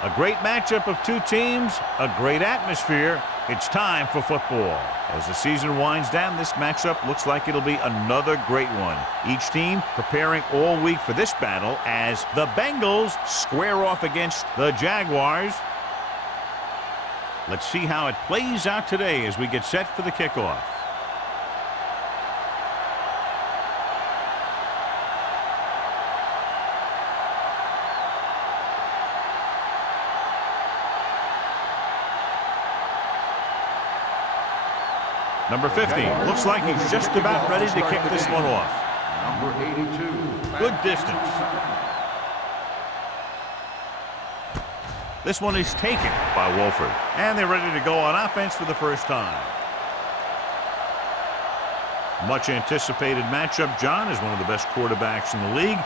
A great matchup of two teams, a great atmosphere. It's time for football. As the season winds down, this matchup looks like it'll be another great one. Each team preparing all week for this battle as the Bengals square off against the Jaguars. Let's see how it plays out today as we get set for the kickoff. Number 50, looks like he's just about ready to kick this one off. Number 82. Good distance. This one is taken by Wolford. And they're ready to go on offense for the first time. Much anticipated matchup. John is one of the best quarterbacks in the league.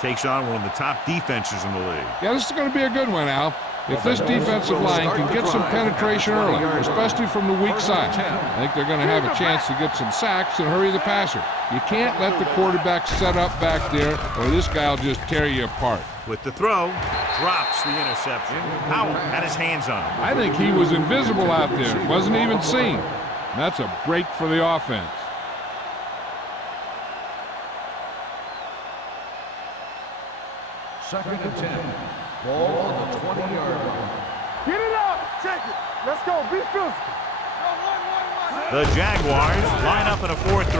Takes on one of the top defenses in the league. Yeah, this is going to be a good one, Al. If this defensive line can get some penetration early, especially from the weak side, I think they're going to have a chance to get some sacks and hurry the passer. You can't let the quarterback set up back there, or this guy will just tear you apart. With the throw, drops the interception. Howell had his hands on it. I think he was invisible out there. Wasn't even seen. That's a break for the offense. Second and 10. Ball on the 20-yard line. Get it up. Take it. Let's go. Be physical. The Jaguars line up in a 4-3.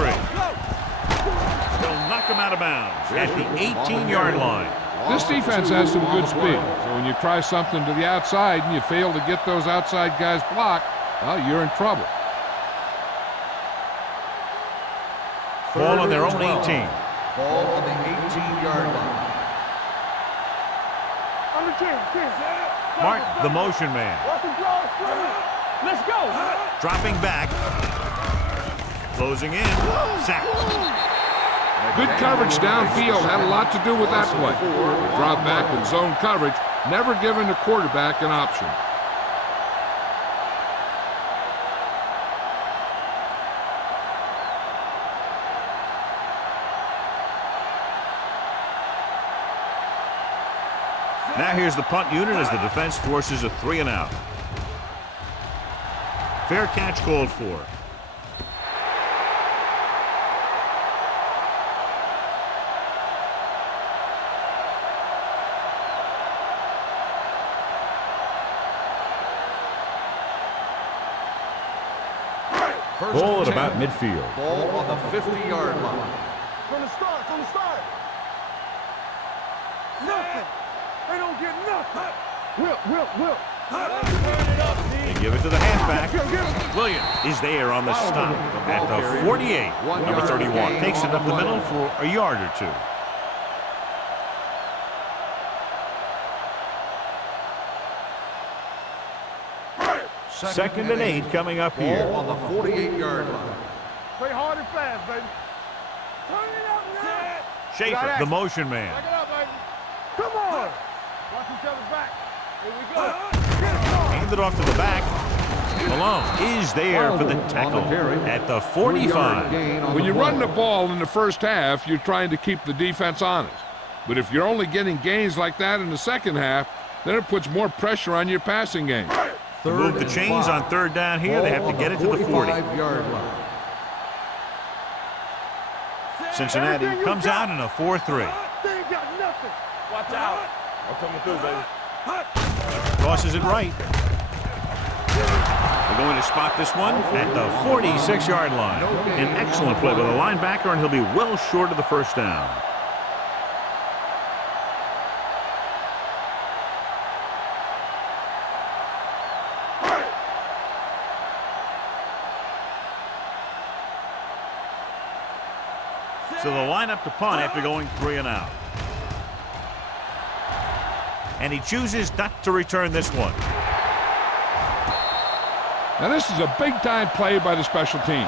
They'll knock him out of bounds at the 18-yard line. This defense has some good speed. So when you try something to the outside and you fail to get those outside guys blocked, well, you're in trouble. Ball on their own 18. Ball on the 18-yard line. Martin, the motion man. Let's go. Dropping back. Closing in. Sacked. Good coverage downfield had a lot to do with that play. Drop back in zone coverage, never giving the quarterback an option. Now here's the punt unit as the defense forces a 3-and-out. Fair catch called for. Ball at about midfield. Ball on the 50-yard line. From the start. Nothing. They don't get nothing. Will. They give it to the halfback. Williams is there on the stop at the 48. Number 31 takes it up the middle for a yard or two. Second and 8 coming up here. Ball on the 48-yard line. Play hard and fast, baby. Turn it up now. Schaefer, the motion man. Back it up, baby. Come on. Watch each other's back. Here we go. Hand it off to the back. Malone is there for the tackle at the 45. When you run the ball in the first half, you're trying to keep the defense honest. But if you're only getting gains like that in the second half, then it puts more pressure on your passing game. To move the chains on third down here, they have to get it to the 40. Cincinnati comes out in a 4-3. They ain't got nothing. Watch out. I'm coming through, baby. Tosses it right. They're going to spot this one at the 46-yard line. An excellent play by the linebacker, and he'll be well short of the first down. So they'll line up to punt after going 3-and-out. And he chooses not to return this one. Now this is a big-time play by the special team.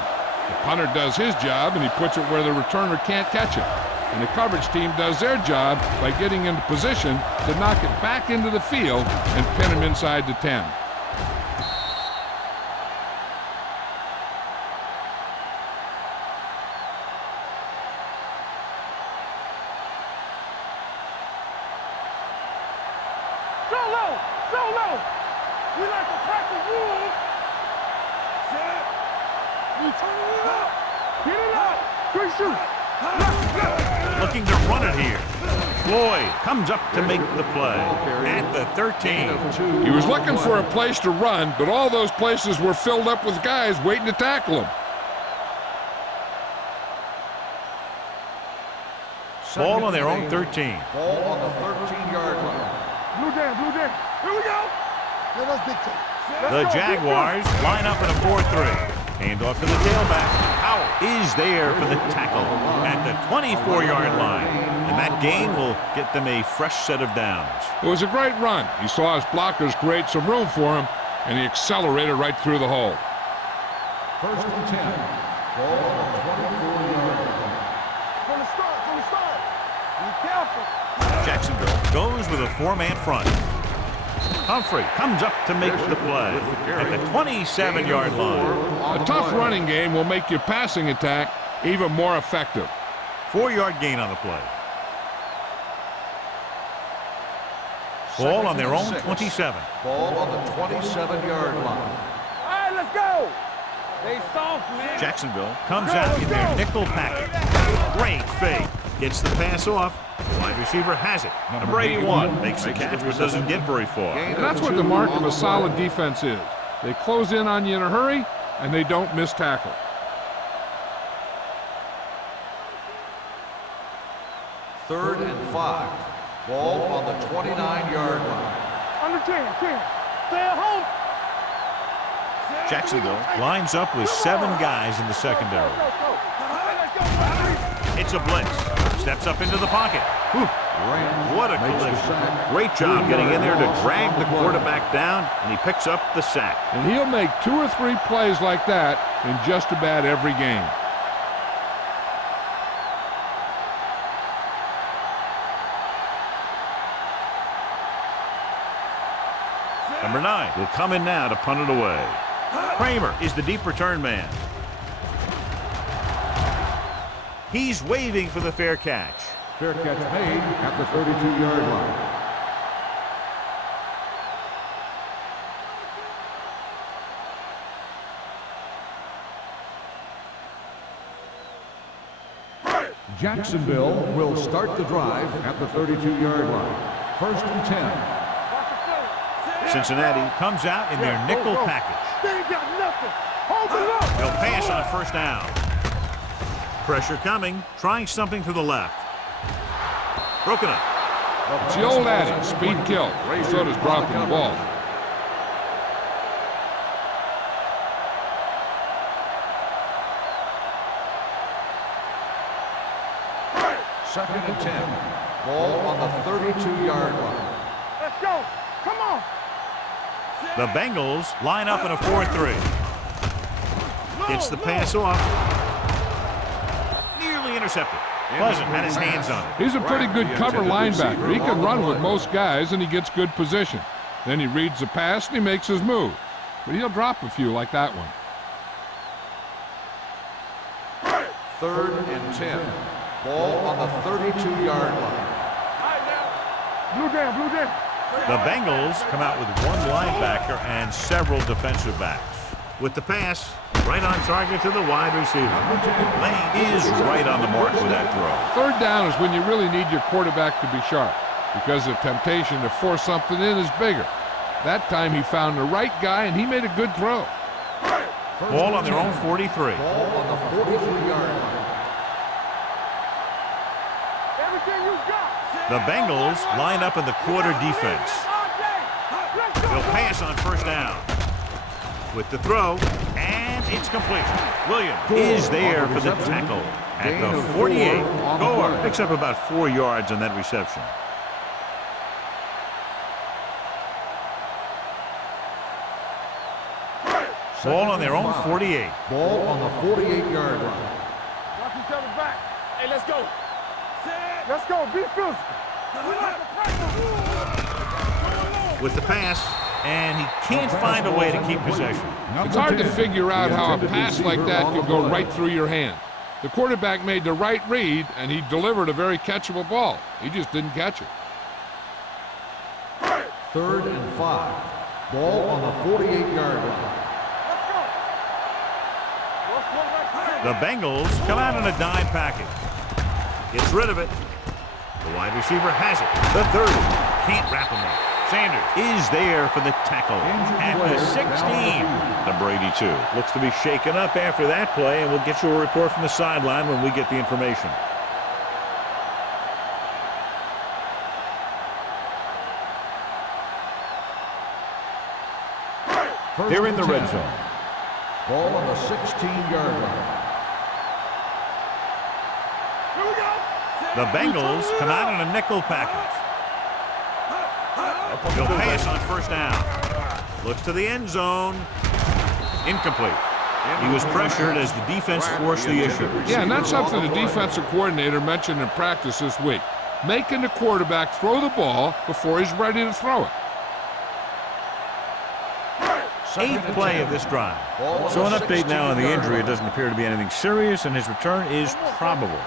The punter does his job, and he puts it where the returner can't catch it. And the coverage team does their job by getting into position to knock it back into the field and pin him inside the 10. low. We like to practice rules. Set. You turn it up. Get it up. Good shoot. Looking to run it here. Floyd comes up to make the play at the 13. He was looking for a place to run, but all those places were filled up with guys waiting to tackle him. Ball on their own 13. Ball on the 13-yard line. Blue down, blue down. Here we go. Let us dictate. The Jaguars line up in a 4-3. Hand off to the tailback. Howell is there for the tackle at the 24-yard line. And that gain will get them a fresh set of downs. It was a great run. He saw his blockers create some room for him, and he accelerated right through the hole. First and 10. Ball on the 24-yard line. From the start. Be careful. Jacksonville goes with a 4-man front. Humphrey comes up to make the play at the 27-yard line. A tough running game will make your passing attack even more effective. 4-yard gain on the play. Ball on their own 27. Ball on the 27-yard line. All right, let's go. They soft, man. Jacksonville comes out in their nickel package. Great fake. Gets the pass off. Wide receiver has it. Number 81 makes the catch but doesn't get very far. And that's what the mark of a solid defense is. They close in on you in a hurry, and they don't miss tackle. Third and 5. Ball on the 29-yard line. Under 10. Stay at home. Jacksonville lines up with 7 guys in the secondary. It's a blitz. Steps up into the pocket. Whew. What a collision. Great job getting in there to drag the quarterback down, and he picks up the sack. And he'll make 2 or 3 plays like that in just about every game. Number 9 will come in now to punt it away. Kramer is the deep return man. He's waving for the fair catch. Fair catch made at the 32-yard line. Jacksonville will start the drive at the 32-yard line. First and 10. Cincinnati comes out in their nickel package. They ain't got nothing. Hold it up. They'll pass on first down. Pressure coming, trying something to the left. Broken up. It's the old adage, speed kills. So does dropping the ball. Second and 10. Ball on the 32-yard line. Let's go. Come on. The Bengals line up in a 4-3. Gets the pass off. Nearly intercepted. Pleasant had his hands on it. He's a pretty good cover linebacker. He can run with most guys, and he gets good position. Then he reads the pass, and he makes his move. But he'll drop a few like that one. Third and 10. Ball on the 32-yard line. Blue down. The Bengals come out with 1 linebacker and several defensive backs. With the pass, right on target to the wide receiver. Lane is right on the mark with that throw. Third down is when you really need your quarterback to be sharp, because the temptation to force something in is bigger. That time he found the right guy, and he made a good throw. Ball on their own 43. Ball on the 43-yard line. Everything you got. The Bengals line up in the quarter defense. They'll pass on first down. With the throw, and it's complete. Williams is there for the tackle at the 48. Gore picks up about 4 yards on that reception. Ball on their own 48. Ball on the 48-yard line. Watch each other back. Hey, let's go. Let's go. Be physical. With the pass, and he can't find a way to keep possession. It's hard to figure out how a pass like that can go right through your hand. The quarterback made the right read, and he delivered a very catchable ball. He just didn't catch it. 3rd and 5. Ball on the 48-yard line. The Bengals come out in a dime package. Gets rid of it. The wide receiver has it. The 30. Can't wrap him up. Sanders is there for the tackle at the 16. Number 82. Looks to be shaken up after that play, and we'll get you a report from the sideline when we get the information. They're in the red zone. Ball on the 16-yard line. The Bengals come out in a nickel package. He'll pass on 1st down. Looks to the end zone. Incomplete. He was pressured as the defense forced the issue. Yeah, and that's something the defensive coordinator mentioned in practice this week. Making the quarterback throw the ball before he's ready to throw it. 8th play of this drive. So an update now on the injury. It doesn't appear to be anything serious, and his return is probable.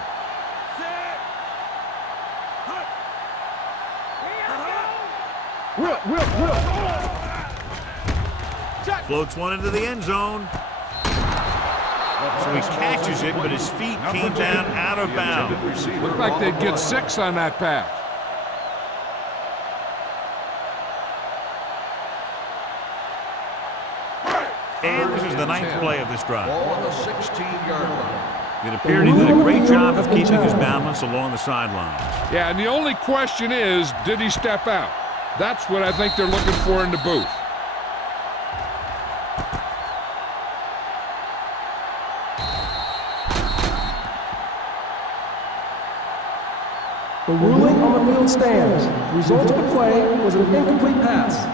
Floats one into the end zone. So he catches it, but his feet came down out of bounds. Looked like they'd get 6 on that pass. And this is the 9th play of this drive. Ball on the 16-yard line. It appeared he did a great job of keeping his balance along the sidelines. Yeah, and the only question is, did he step out? That's what I think they're looking for in the booth. The ruling on the field stands. The result of the play was an incomplete pass.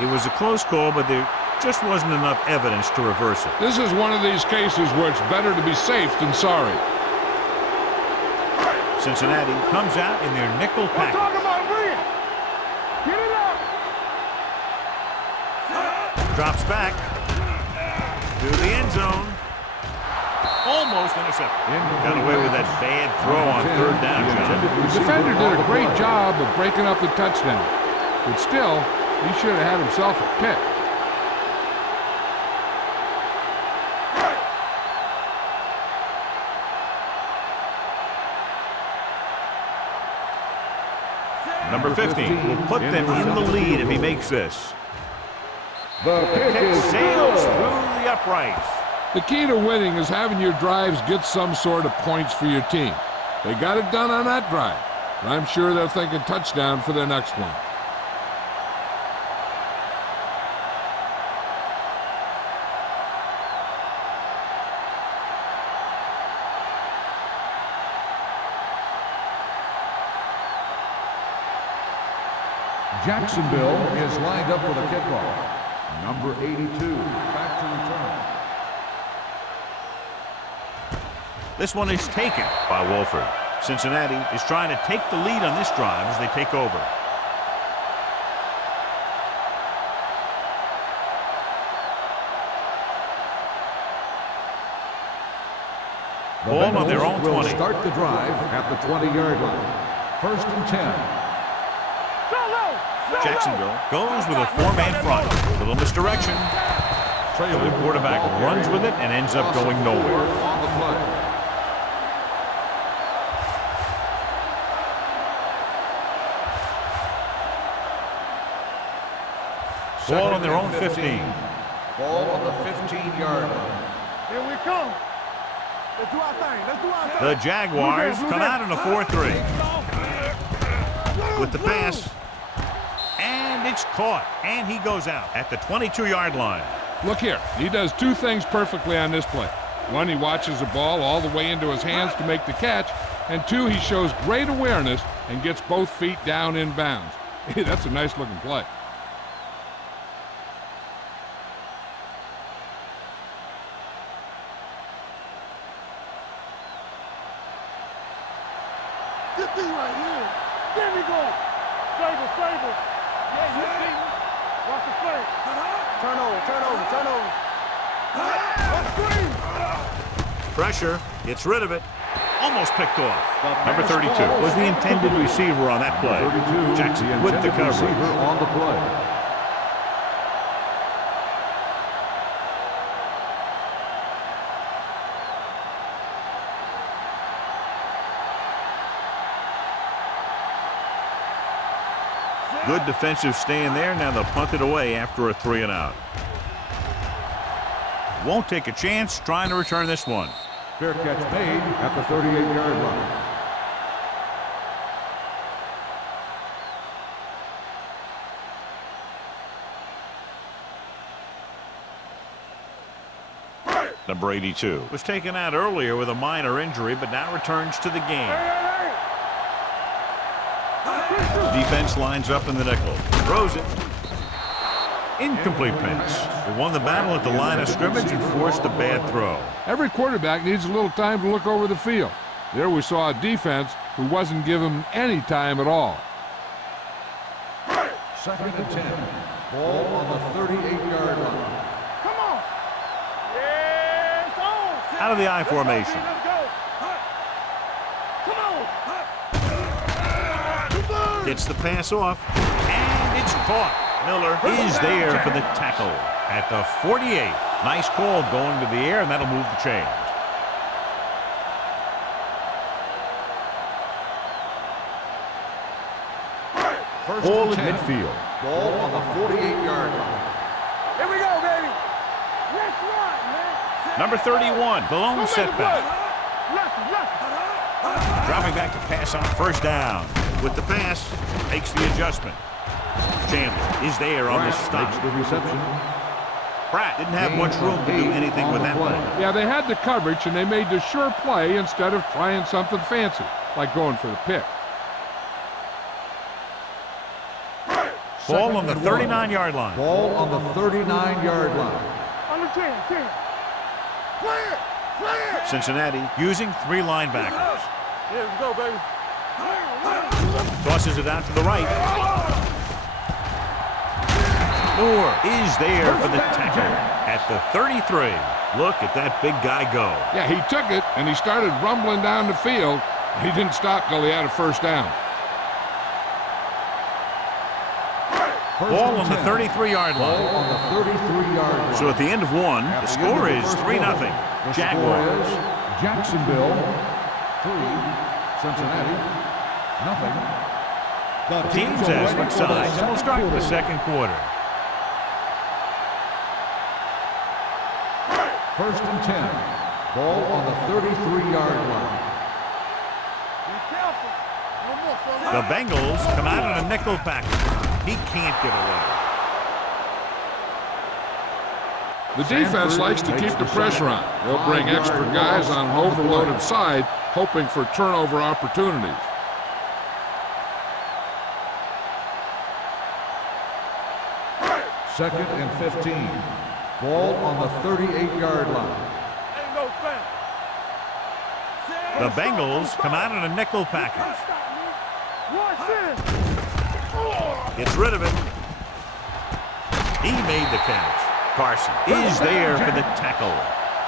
It was a close call, but there just wasn't enough evidence to reverse it. This is one of these cases where it's better to be safe than sorry. Cincinnati comes out in their nickel package. Get it up. Drops back to the end zone. Almost intercepted. Got away with that bad throw on 3rd down, John. The defender did a great job of breaking up the touchdown. But still, he should have had himself a pick. Number 15 will put them in the lead if he makes this. The Kick sails through the uprights. The key to winning is having your drives get some sort of points for your team. They got it done on that drive. And I'm sure they're thinking touchdown for their next one. Jacksonville is lined up for the kickoff. Number 82, back to return. This one is taken by Wolford. Cincinnati is trying to take the lead on this drive as they take over. Ball on their own 20. Will start the drive at the 20-yard line. 1st and 10. Jacksonville goes with a 4-man front. A little misdirection. So the quarterback runs with it and ends up going nowhere. On the play. Ball on their own 15. Ball on the 15-yard line. Here we come. Let's do our thing. Let's do our thing. The Jaguars come out in a 4-3. With the pass. And it's caught. And he goes out at the 22-yard line. Look here. He does 2 things perfectly on this play. 1, he watches the ball all the way into his hands to make the catch. And 2, he shows great awareness and gets both feet down in bounds. Hey, that's a nice-looking play. This thing right here. There we go. Favor, favor. Yeah, you see me. Watch the play. Turn over, turn over, turn over. Screen. Pressure. Gets rid of it. Almost picked off. Number 32 was the intended receiver on that play. 32, Jackson with the coverage. receiver on the play. Good defensive stand there. Now they'll punt it away after a 3-and-out. Won't take a chance trying to return this one. Fair catch made at the 38-yard line. Number 82 was taken out earlier with a minor injury, but now returns to the game. Defense lines up in the nickel. Throws it. Incomplete pass. They won the battle at the line of scrimmage and forced a bad throw. Every quarterback needs a little time to look over the field. There we saw a defense who wasn't given any time at all. 2nd and 10. Ball on the 38-yard line. Come on. Yes, on. Out of the I formation. Let's go. Come on. Gets the pass off, and it's caught. Miller is there for the tackle at the 48. Nice call going to the air, and that'll move the chains. Ball at midfield. Ball on the 48-yard line. Here we go, baby. Let's run, man. Number 31, the lone Go make a setback. play. Left. Dropping back to pass on first down. With the pass, makes the adjustment. Chandler is there on the stop. Makes the reception. Pratt didn't have much room to do anything with that play. Yeah, they had the coverage, and they made the sure play instead of trying something fancy, like going for the pick. Ball on the 39-yard line. Ball on the 39-yard line. On the 10. Clear. Cincinnati using 3 linebackers. Yeah, let's go, baby. Tosses it out to the right. Moore is there for the tackle at the 33. Look at that big guy go. Yeah, he took it, and he started rumbling down the field. He didn't stop till he had a first down. Ball on the 33-yard Ball line. on the 33-yard line. So at the end of one, the score is 3-0. The Jaguars. score is Jacksonville 3, Cincinnati nothing. The Teams are as ready switch for the sides, and we'll start the second quarter. 1st and 10. Ball on the 33-yard line. Be careful. No more, fella. The Bengals come out in a nickel package. He can't get away. The defense likes to keep the pressure on. They'll bring extra guys on an overloaded side, hoping for turnover opportunities. Second and 15. Ball on the 38-yard line. Ain't no thing. The Bengals come out in a nickel package. Watch this. Gets rid of it. He made the catch. Carson is there for the tackle.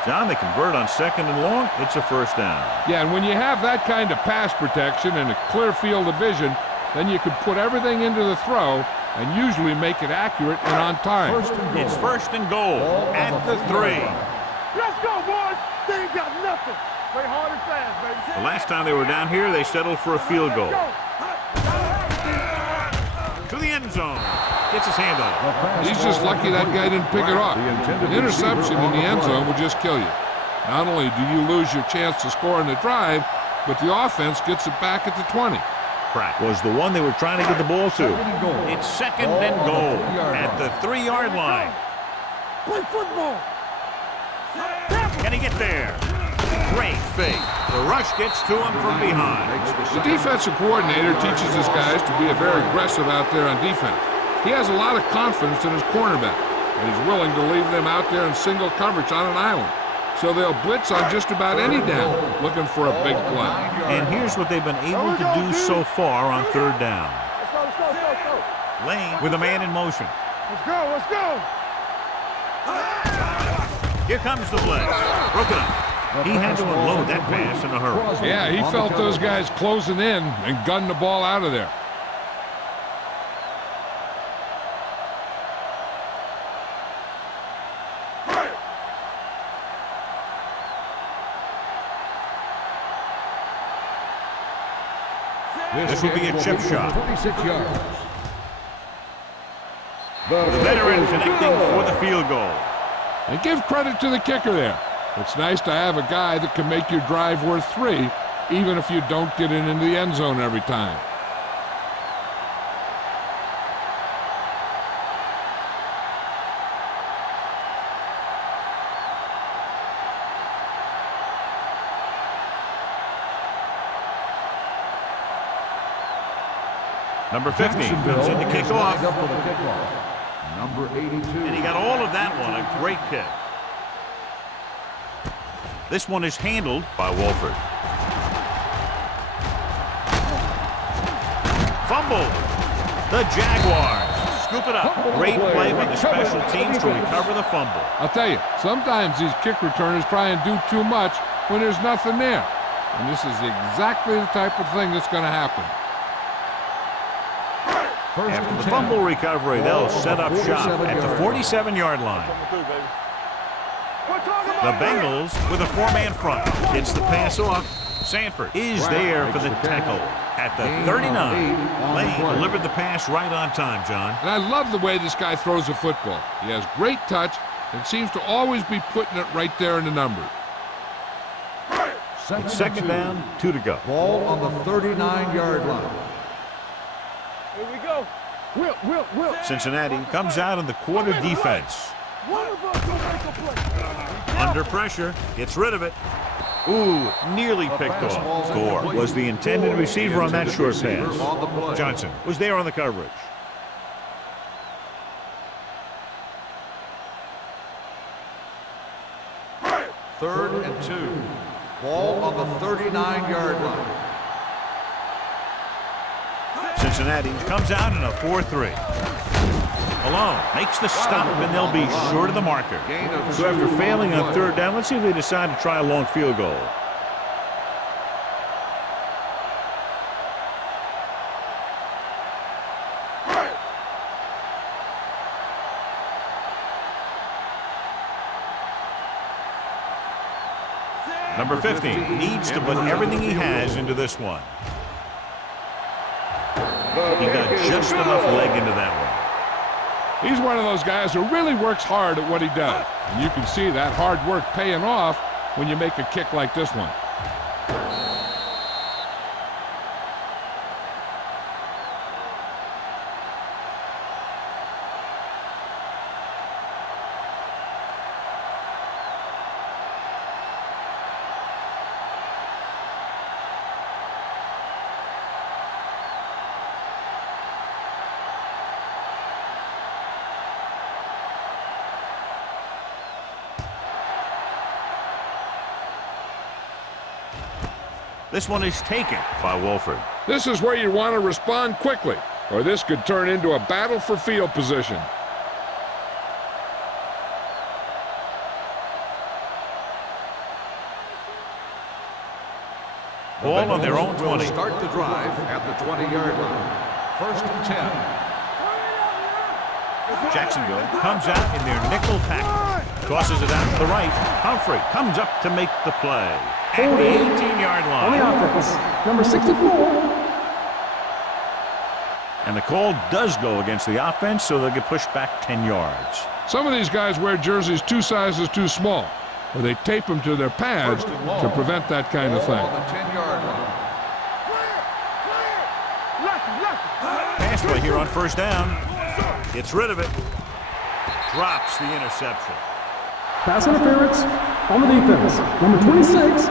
John, they convert on 2nd and long. It's a first down. Yeah, and when you have that kind of pass protection and a clear field of vision, then you can put everything into the throw and usually make it accurate and on time. It's 1st and goal at the 3. Let's go, boys. They ain't got nothing. Play hard and fast, baby. The last time they were down here, they settled for a field goal. To the end zone. Gets his hand on it. He's just lucky that guy didn't pick it off. An interception in the end zone would just kill you. Not only do you lose your chance to score in the drive, but the offense gets it back at the 20. Pratt was the one they were trying to get the ball to. It's 2nd and goal at the 3-yard line. Play football. Can he get there? Great fake. The rush gets to him from behind. The defensive coordinator teaches his guys to be very aggressive out there on defense. He has a lot of confidence in his cornerback, and he's willing to leave them out there in single coverage on an island. So they'll blitz on just about any down, looking for a big play. And here's what they've been able to do so far on 3rd down. Let's go. Lane with a man in motion. Let's go. Here comes the blitz. Broken up. He had to unload that pass in a hurry. Yeah, he felt those guys closing in and gunned the ball out of there. This will be a chip shot. 26 yards. The veteran connecting for the field goal. And give credit to the kicker there. It's nice to have a guy that can make your drive worth 3, even if you don't get it into the end zone every time. Number 15 comes in to kick off. Number 82. And he got all of that one. A great kick. This one is handled by Wolford. Fumble. The Jaguars scoop it up. Great play by the special teams to recover the fumble. I'll tell you, sometimes these kick returners try and do too much when there's nothing there. And this is exactly the type of thing that's going to happen. After the fumble recovery, they'll set up shop at the 47-yard line. The Bengals with a 4-man front. Gets the pass off. Sanford is there for the tackle at the 39. Lane delivered the pass right on time, John. And I love the way this guy throws a football. He has great touch and seems to always be putting it right there in the numbers. Second down, 2 to go. Ball on the 39-yard line. Here we go. Will. Cincinnati comes out in the quarter defense. One of us will make a play. Under pressure, gets rid of it. Ooh, nearly picked off. Gore was the intended receiver on that short pass. Johnson was there on the coverage. Third and 2. Ball on the 39-yard line. Cincinnati comes out in a 4-3. Malone makes the stop, and they'll be short of the marker. So after failing on third down, let's see if they decide to try a long field goal. Number 15 needs to put everything he has into this one. He got just enough leg into that one. He's one of those guys who really works hard at what he does. And you can see that hard work paying off when you make a kick like this one. This one is taken by Wolford. This is where you want to respond quickly, or this could turn into a battle for field position. Ball on their own 20. Start the drive at the 20-yard line. First and 10. Jacksonville comes out in their nickel pack. Tosses it out to the right. Humphrey comes up to make the play. At the 18-yard On the line. offense, number 64. And the call does go against the offense, so they'll get pushed back 10 yards. Some of these guys wear jerseys 2 sizes too small, or they tape them to their pads to prevent that kind of thing. On the 10-yard line. Pass play here on first down. Gets rid of it. Drops the interception. Pass interference on the defense, number 26.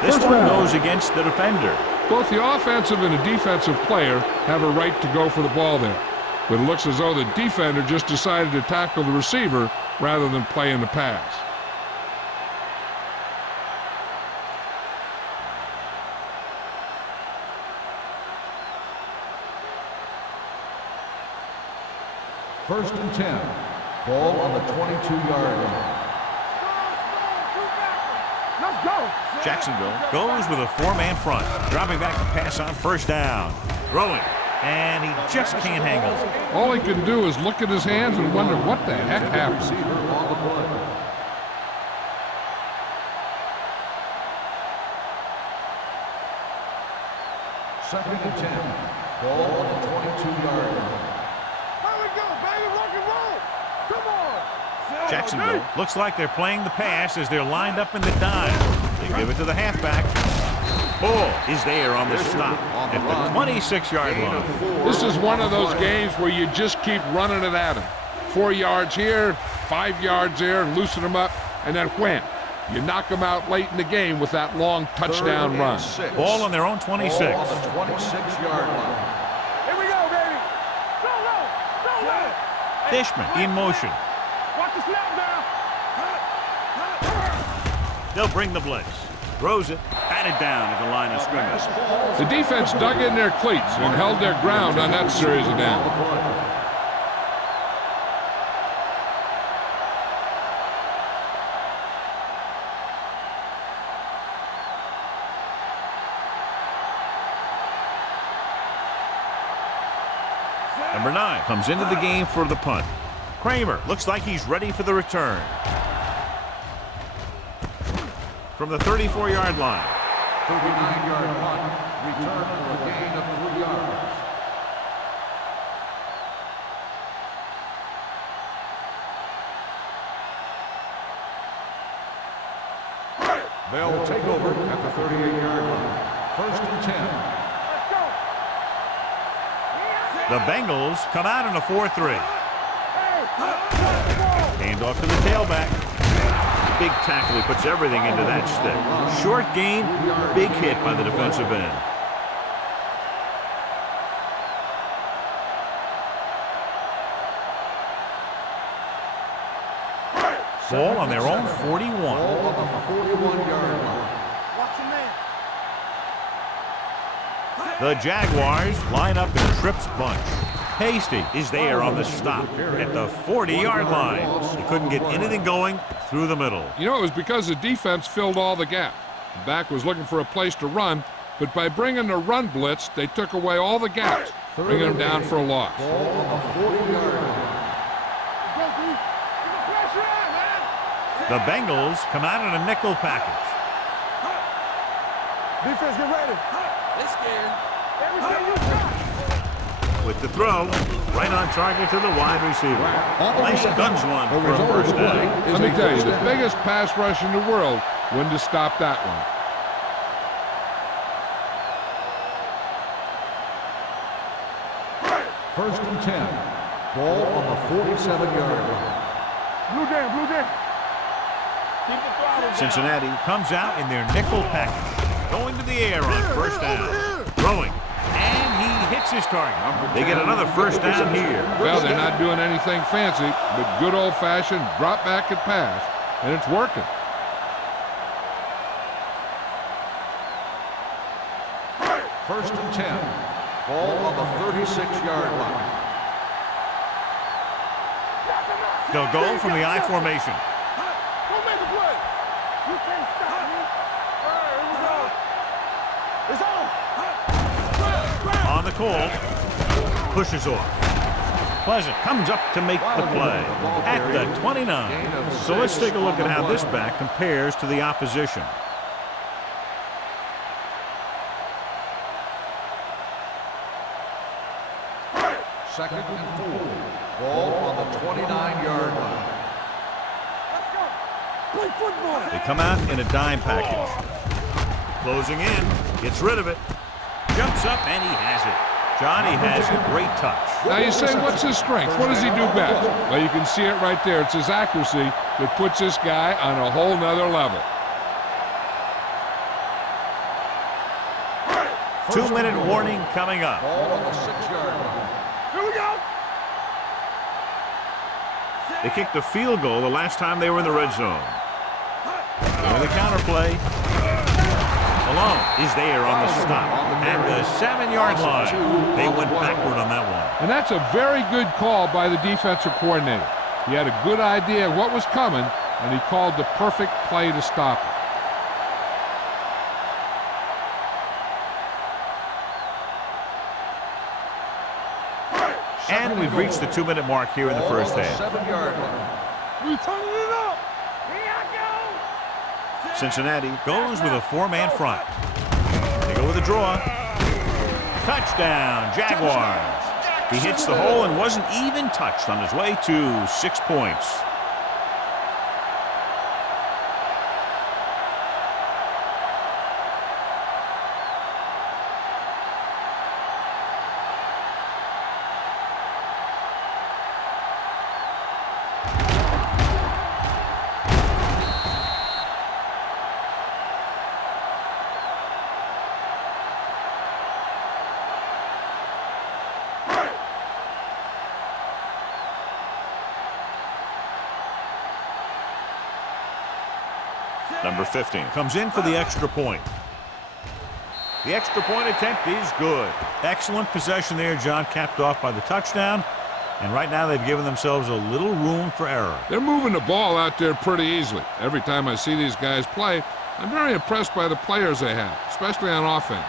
This one goes against the defender. Both the offensive and the defensive player have a right to go for the ball there. But it looks as though the defender just decided to tackle the receiver rather than play in the pass. First and 10. Ball on the 22-yard line. Let's go. Jacksonville goes with a four-man front. Dropping back to pass on first down. Throwing. And he just can't hang on. All he can do is look at his hands and wonder what the heck happened. Receiver on the play. Second and 10. Ball on the 22-yard line. Here we go, baby. Rock and roll. Come on. Jacksonville looks like they're playing the pass as they're lined up in the dime. They give it to the halfback. Ball is there on the stop at the 26-yard line. This is one of those games where you just keep running it at him. 4 yards here, 5 yards there, loosen them up, and then wham. You knock them out late in the game with that long touchdown run. Ball on their own 26. Ball on the 26-yard line. Here we go, baby. Go, go, go, go. Fishman in motion. Watch the snap down. They'll bring the blitz. Throws it, batted down at the line of scrimmage. The defense dug in their cleats and held their ground on that series of downs. Number 9 comes into the game for the punt. Kramer looks like he's ready for the return. From the 34-yard line. 39-yard punt. Return for a gain of 3 yards. They'll take over at the 38-yard line. First and 10. The Bengals come out in a 4-3. Hand off to the tailback. Big tackle. He puts everything into that stick. Short gain, big hit by the defensive end. Ball on their own 41. Ball on the 41-yard line. Watch your man. The Jaguars line up in Tripp's bunch. Hasty is there on the stop at the 40-yard line. He couldn't get anything going through the middle. You know, it was because the defense filled all the gaps. The back was looking for a place to run, but by bringing the run blitz, they took away all the gaps, bringing them down for a loss. Ball on the 40-yard line. The Bengals come out in a nickel package. Defense, get ready. They're scared. Everything you got. With the throw, right on target to the wide receiver. Nice guns one for a first down. Let me tell you, the biggest pass rush in the world wouldn't have stopped that one. First and 10. Ball on the 47-yard line. Blue down, blue down. Keep the throttle down. Cincinnati comes out in their nickel package. Going to the air on first down. Throwing. And he hits his target. They get another first down here. Well, they're not doing anything fancy, but good old-fashioned drop back and pass, and it's working. First and 10. Ball on the 36-yard line. They'll go from the I formation. Don't make a play. You can't stop me. All right, here we go. It's on. On the call. Pushes off. Pleasant comes up to make the play at the 29. So let's take a look at how this back compares to the opposition. Second and 4. Ball on the 29-yard line. Let's go. Play football. They come out in a dime package. Closing in, gets rid of it, jumps up, and he has it. Johnny has a great touch. Now you say, what's his strength? What does he do best? Well, you can see it right there. It's his accuracy that puts this guy on a whole nother level. 2-minute warning coming up. Ball on the 6-yard line. Here we go. They kicked a field goal the last time they were in the red zone. And the counter play. Malone is there on the stop at the 7-yard line. They went backward on that one. And that's a very good call by the defensive coordinator. He had a good idea of what was coming, and he called the perfect play to stop it. And we've reached the 2-minute mark here in the first half. 7-yard line. We turning it up. Here I go. Cincinnati goes with a 4-man front. They go with a draw. Touchdown, Jaguars. He hits the hole and wasn't even touched on his way to 6 points. Number 15 comes in for the extra point. The extra point attempt is good. Excellent possession there, John, capped off by the touchdown. And right now they've given themselves a little room for error. They're moving the ball out there pretty easily. Every time I see these guys play, I'm very impressed by the players they have, especially on offense.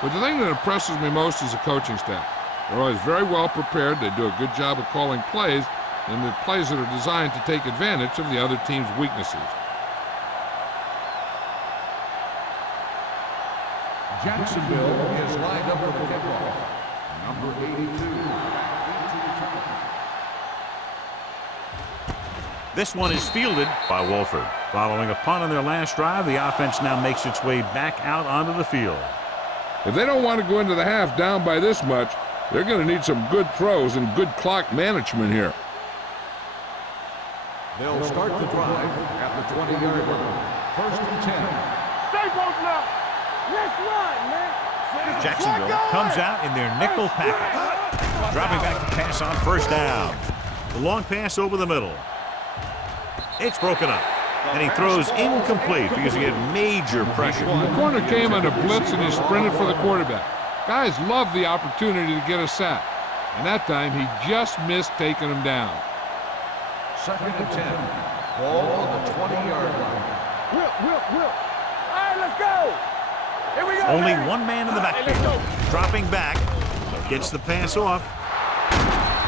But the thing that impresses me most is the coaching staff. They're always very well prepared. They do a good job of calling plays, and the plays that are designed to take advantage of the other team's weaknesses. Jacksonville is lined up for the kickoff. Number 82. This one is fielded by Wolford. Following a punt on their last drive, the offense now makes its way back out onto the field. If they don't want to go into the half down by this much, they're going to need some good throws and good clock management here. They'll start the drive at the 20-yard line. 1st and 10. Stay close now. Let's run, man. Jacksonville comes out in their nickel package. Dropping back to pass on 1st down. The long pass over the middle. It's broken up. And he throws incomplete because he had major pressure. The corner came on a blitz and he sprinted for the quarterback. Guys love the opportunity to get a sack. And that time he just missed taking him down. 2nd and 10. Ball on the 20-yard line. Will. All right, let's go. Here we go. Only baby. one man in the backfield. Dropping back. Gets the pass off.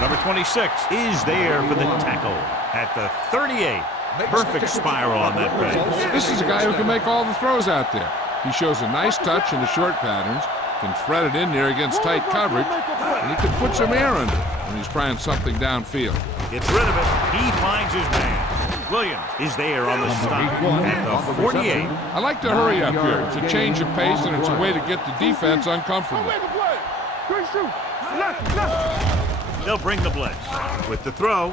Number 26 is there for the tackle at the 38. Perfect spiral on that pass. This is a guy who can make all the throws out there. He shows a nice touch in the short patterns, can thread it in there against tight coverage, and he can put some air under it when he's trying something downfield. Gets rid of it. He finds his man. Williams is there on the stop at the 48. I like to hurry up here. It's a change of pace, and it's a way to get the defense uncomfortable. Good shoot. Left. They'll bring the blitz. With the throw.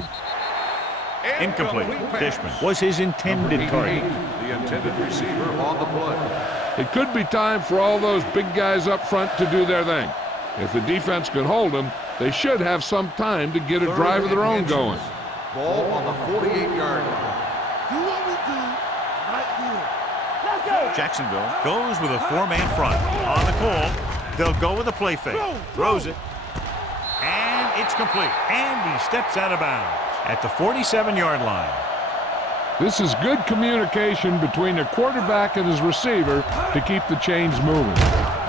Incomplete. Dishman was his intended target. The intended receiver on the play. It could be time for all those big guys up front to do their thing. If the defense could hold them, they should have some time to get a drive of their own going. Ball on the 48-yard line. Do what we do right here. Let's go. Jacksonville goes with a 4-man front. On the call, they'll go with a play fake. Throws it. And it's complete. And he steps out of bounds at the 47-yard line. This is good communication between the quarterback and his receiver to keep the chains moving.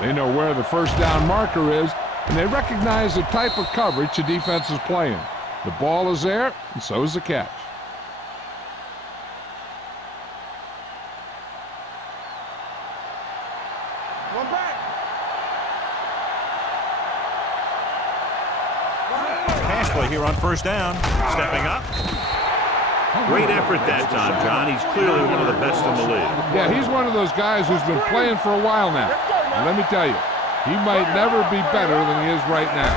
They know where the 1st down marker is, and they recognize the type of coverage the defense is playing. The ball is there, and so is the catch. One back. Pass play here on 1st down. Stepping up. Great effort that time, John. He's clearly one of the best in the league. Yeah, he's one of those guys who's been playing for a while now. And let me tell you, he might never be better than he is right now.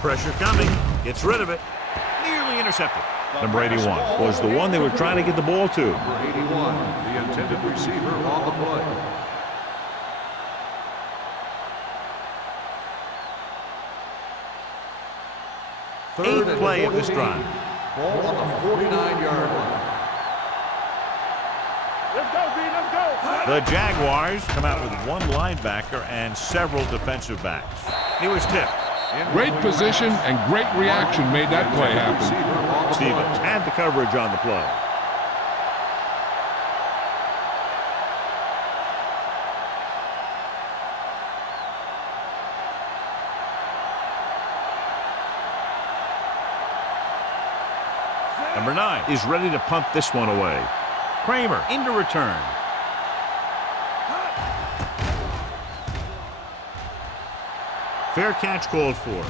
Pressure coming. Gets rid of it. Nearly intercepted. Number 81 was the one they were trying to get the ball to. Number 81, the intended receiver on the play. Eighth play of this drive. Ball on the 49-yard line. Let's go, B. Let's go. The Jaguars come out with one linebacker and several defensive backs. He was tipped. Great position and great reaction made that play happen. Stevens had the coverage on the play. Number 9 is ready to punt this one away. Kramer into return. Fair catch called for.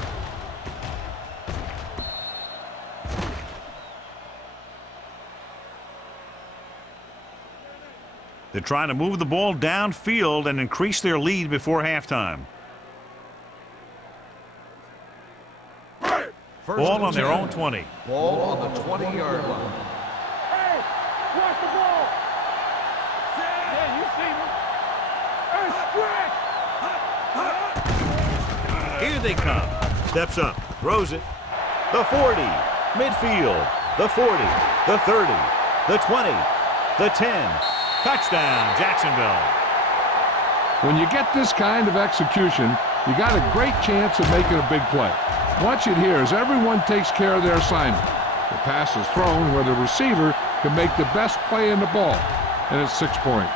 They're trying to move the ball downfield and increase their lead before halftime. Ball on their own 20. Ball on the 20-yard line. Hey, watch the ball. Yeah, you see me. Hey, stretch. Here they come. Steps up, throws it. The 40, midfield. The 40, the 30, the 20, the 10. Touchdown, Jacksonville. When you get this kind of execution, you got a great chance of making a big play. Watch it here as everyone takes care of their assignment. The pass is thrown where the receiver can make the best play in the ball, and it's 6 points.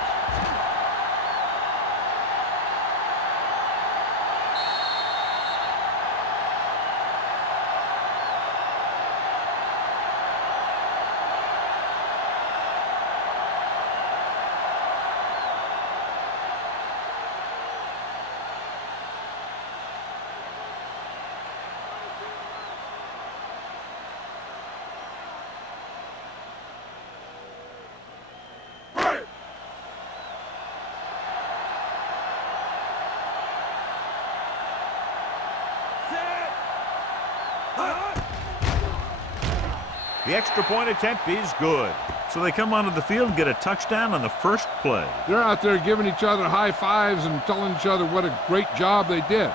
The extra point attempt is good. So they come onto the field and get a touchdown on the first play. They're out there giving each other high fives and telling each other what a great job they did.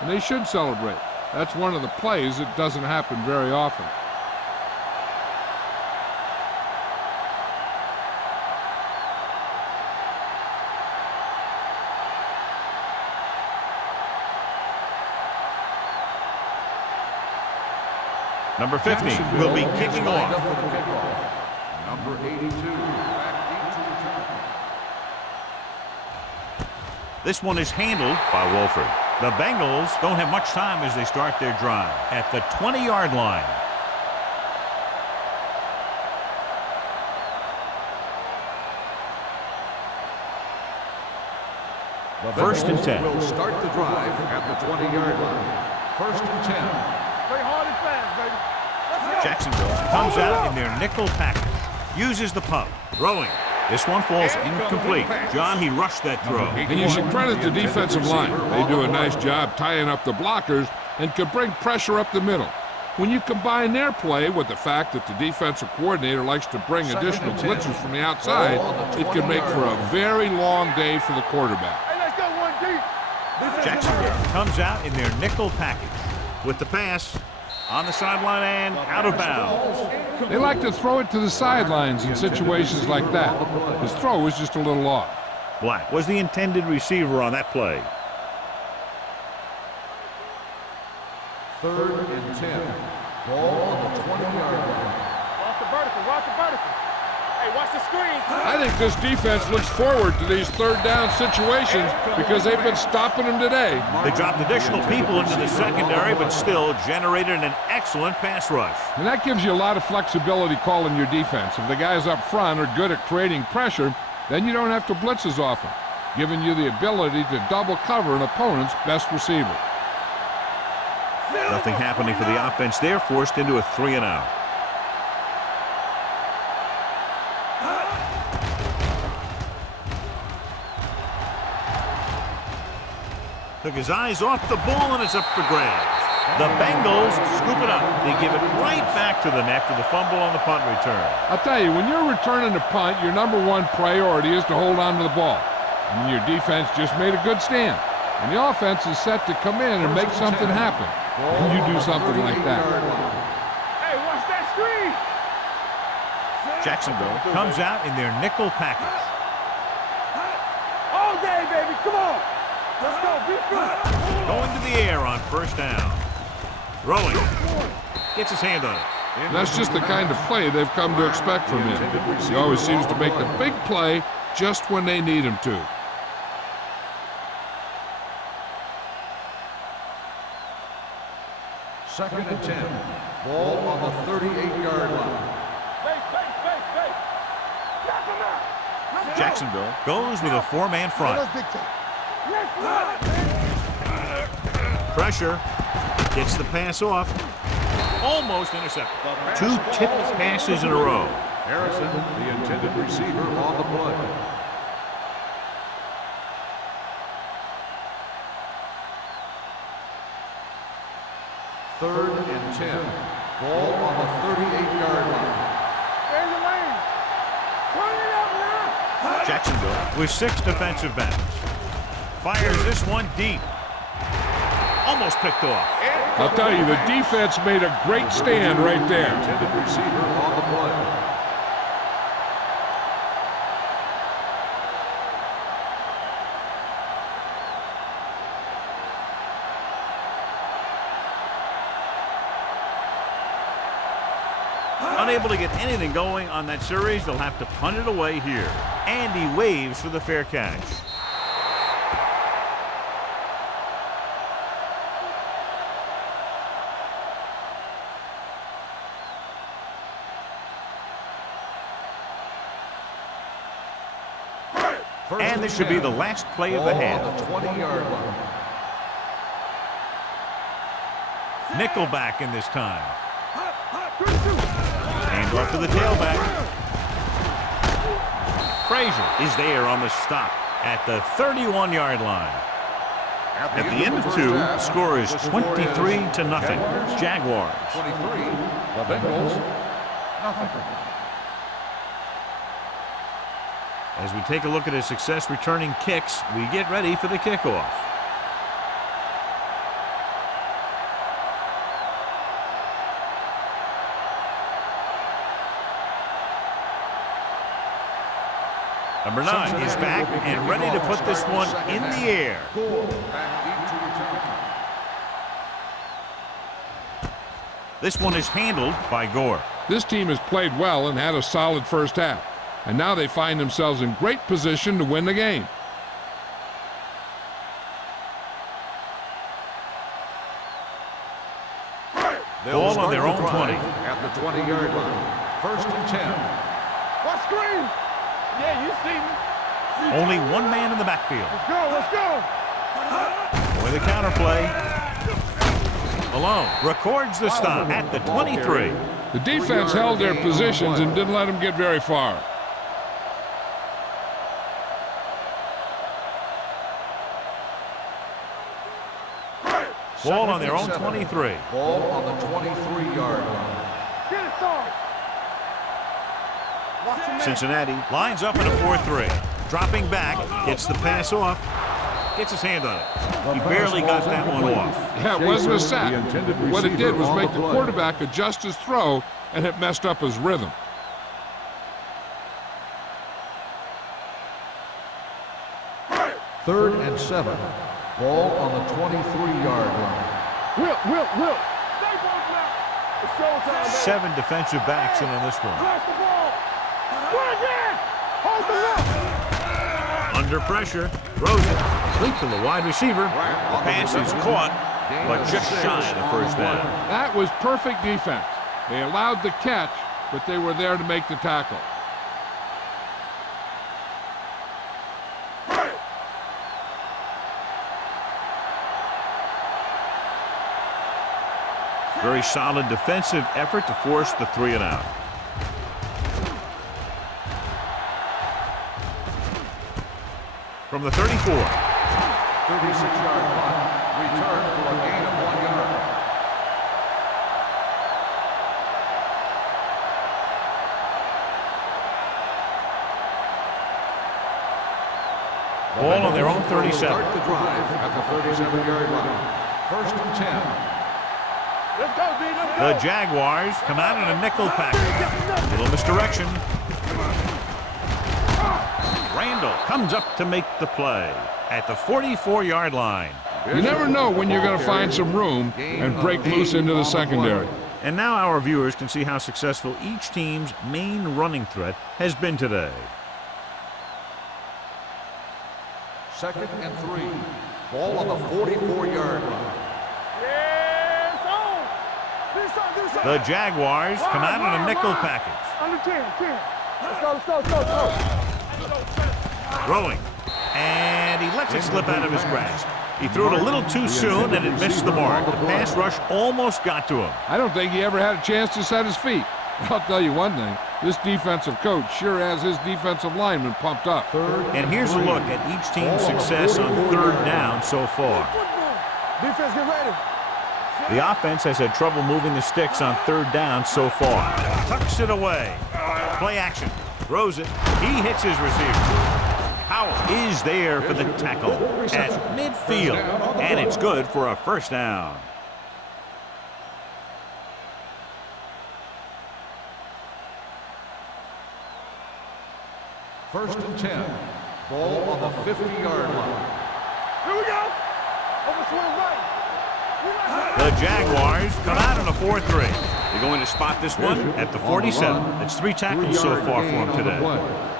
And they should celebrate. That's one of the plays that doesn't happen very often. Number 50 will be kicking off. Number 82. This one is handled by Wolford. The Bengals don't have much time as they start their drive at the 20-yard line. First and 10. Will start the drive at the 20-yard line. First and 10. Play hard and fast, baby. Let's go. Jacksonville comes out in their nickel package. Uses the pump. Throwing. This one falls incomplete. John, he rushed that throw. And you should credit the defensive line. They do a nice job tying up the blockers and can bring pressure up the middle. When you combine their play with the fact that the defensive coordinator likes to bring additional blitzers from the outside, it can make for a very long day for the quarterback. Hey, let's go one deep. Jacksonville comes out in their nickel package with the pass on the sideline and out of bounds. They like to throw it to the sidelines in situations like that. His throw was just a little off. Black was the intended receiver on that play. Third and 10. Ball on the 20-yard line. Watch the vertical. Watch the vertical. Hey, watch the screen. I think this defense looks forward to these third down situations because they've been stopping them today. They dropped additional people into the secondary, but still generated an excellent pass rush. And that gives you a lot of flexibility calling your defense. If the guys up front are good at creating pressure, then you don't have to blitz as often, giving you the ability to double cover an opponent's best receiver. Nothing happening for the offense. They're forced into a 3-and-out. Took his eyes off the ball, and it's up for grabs. The Bengals scoop it up. They give it right back to the net for the fumble on the punt return. I'll tell you, when you're returning a punt, your number one priority is to hold on to the ball. And your defense just made a good stand. And the offense is set to come in and make something happen. And you do something like that. Hey, watch that screen. Jacksonville comes out in their nickel package. All day, baby. Come on. Let's go. Be good. Going to the air on first down. Throwing. Gets his hand on it. That's just the kind of play they've come to expect from him. He always seems to make the big play just when they need him to. Second and 10. Ball on the 38-yard line. Jacksonville goes with a four-man front. Pressure. Gets the pass off. Almost intercepted. Two tipped passes in a row. Harrison, the intended receiver, on the play. Third and 10. Ball on the 38-yard line. Jacksonville with 6 defensive backs. Fires this one deep. Almost picked off. I'll tell you, the defense made a great stand right there. Intended receiver on the play. Unable to get anything going on that series, they'll have to punt it away here. And he waves for the fair catch. And this should be the last play of the half. On the 20-yard line. Nickelback in this time. Hand off to the tailback. Frazier is there on the stop at the 31-yard line. At the end of 2, the score is 23-0. Jaguars. 23. The Bengals. Nothing. As we take a look at his success returning kicks, we get ready for the kickoff. Number 9 is back and ready to put this one in the air. This one is handled by Gore. This team has played well and had a solid first half. And now they find themselves in great position to win the game. Ball on their own 20. At the 20-yard line. First and 10. What screen? Yeah, you see me. Only one man in the backfield. Let's go, let's go. With a counterplay. Malone records the stop at the 23. The defense held their positions and didn't let them get very far. Ball on their own 23. Ball on the 23-yard line. Get it, son. Cincinnati lines up in a 4-3. Dropping back, gets the pass off, gets his hand on it. He barely got that one off. Yeah, it wasn't a sack. What it did was make the quarterback adjust his throw, and it messed up his rhythm. Third and 7. Ball on the 23-yard line. Whip. Stay ball now. It's showtime, baby. 7 defensive backs in on this one. Pass the ball. Go again. Hold the left. Under pressure, throws it, complete to the wide receiver. The pass is caught, but just shy of the first down. That was perfect defense. They allowed the catch, but they were there to make the tackle. Very solid defensive effort to force the 3 and out. From the 34. 36-yard punt. Return for a gain of 1 yard. Ball on their own 37. Start the drive at the 37-yard line. First and 10. Let's go, D. Let's go. The Jaguars come out in a nickel package. Little misdirection. Randall comes up to make the play at the 44-yard line. You never know when you're going to find some room and break loose into the secondary. And now our viewers can see how successful each team's main running threat has been today. 2nd and 3. Ball on the 44-yard line. Yes, on. This side. The Jaguars come out in a nickel package. Under 10. Let's go. Throwing. And he lets it slip out of his grasp. He threw it a little too soon and it missed the mark. The pass rush almost got to him. I don't think he ever had a chance to set his feet. I'll tell you one thing. This defensive coach sure has his defensive lineman pumped up. And here's a look at each team's success on 3rd down so far. Defense, get ready. The offense has had trouble moving the sticks on 3rd down so far. Tucks it away. Play action. Throws it. He hits his receiver. Powell is there for the tackle at midfield. And it's good for a 1st down. First and 10. Ball on the 50-yard line. Here we go. Over swing right. The Jaguars come out in a 4-3. They're going to spot this one at the 47. That's 3 tackles so far for him today.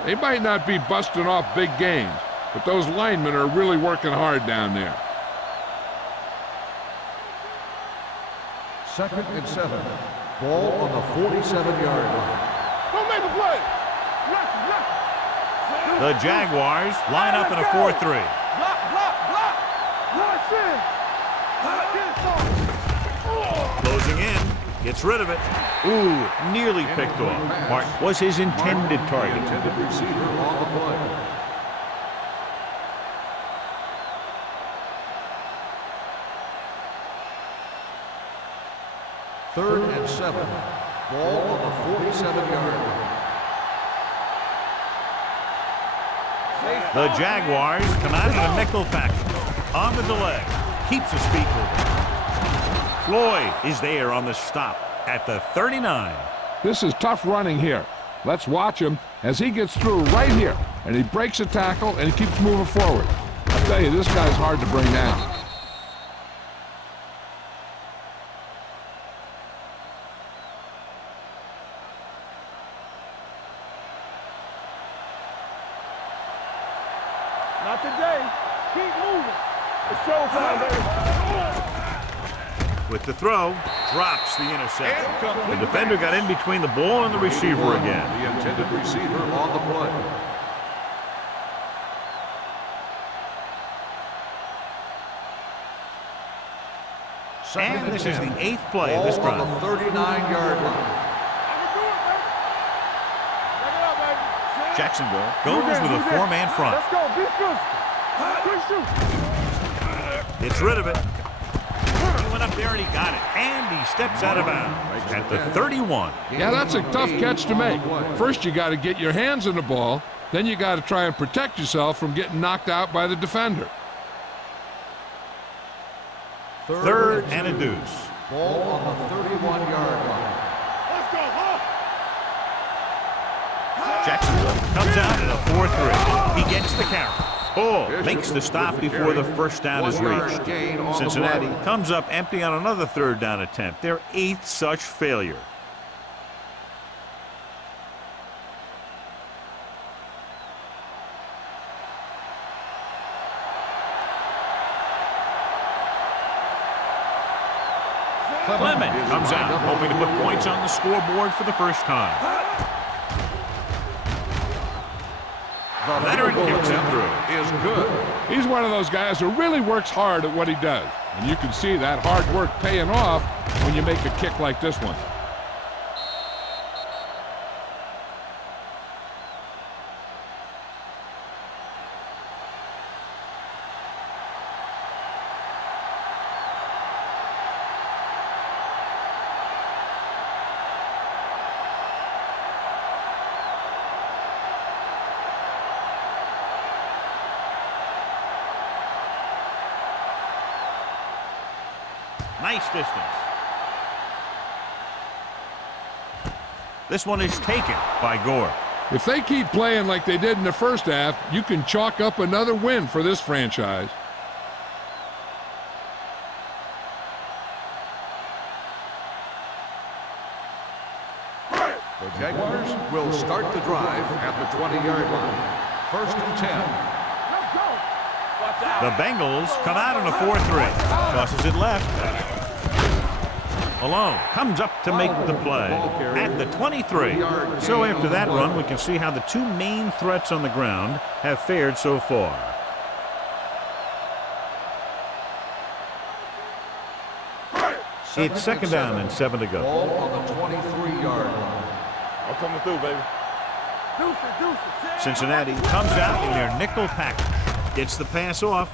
They might not be busting off big gains, but those linemen are really working hard down there. 2nd and 7. Ball on the 47-yard line. Don't make a play. The Jaguars line up in a 4-3. Block. Rush in. Closing in. Gets rid of it. Ooh, nearly picked off. Martin was his intended target. Intended receiver on the play. Third and 7. Ball on the 47-yard line. The Jaguars come out in a nickel package. On the delay. Keeps his feet moving. Floyd is there on the stop at the 39. This is tough running here. Let's watch him as he gets through right here. And he breaks a tackle and he keeps moving forward. I tell you, this guy's hard to bring down. Not today. Keep moving. It's showtime, baby. With the throw, drops the interception. The defender got in between the ball and the receiver again. The intended receiver on the play. And this is the 8th play of this Ball on drive. the 39-yard line. Jacksonville goes with a 4-man front. Let's go. Be good. Gets rid of it. He went up there and he got it. And he steps out of bounds at the 31. Yeah, that's a tough catch to make. First, you got to get your hands on the ball. Then you got to try and protect yourself from getting knocked out by the defender. 3rd and a deuce. Ball on the 31-yard line. Let's go, huh? Jacksonville comes out in a 4-3. He gets the carry. Ball makes the stop before the 1st down is reached. Cincinnati comes up empty on another 3rd down attempt. Their 8th such failure. Clement comes out, hoping to put points on the scoreboard for the first time. Leonard kicks it through. Is good. He's one of those guys who really works hard at what he does. And you can see that hard work paying off when you make a kick like this one. Nice distance. This one is taken by Gore. If they keep playing like they did in the first half, you can chalk up another win for this franchise. The Jaguars will start the drive at the 20-yard line. First and 10. Let's go. The Bengals come out in a 4-3. Tosses it left. Alone. Comes up to make the play at the 23. So after that run, we can see how the two main threats on the ground have fared so far. It's second down and 7 to go. Ball on the 23-yard line. I'm coming through, baby. Deuces. Cincinnati comes out in their nickel package. Gets the pass off.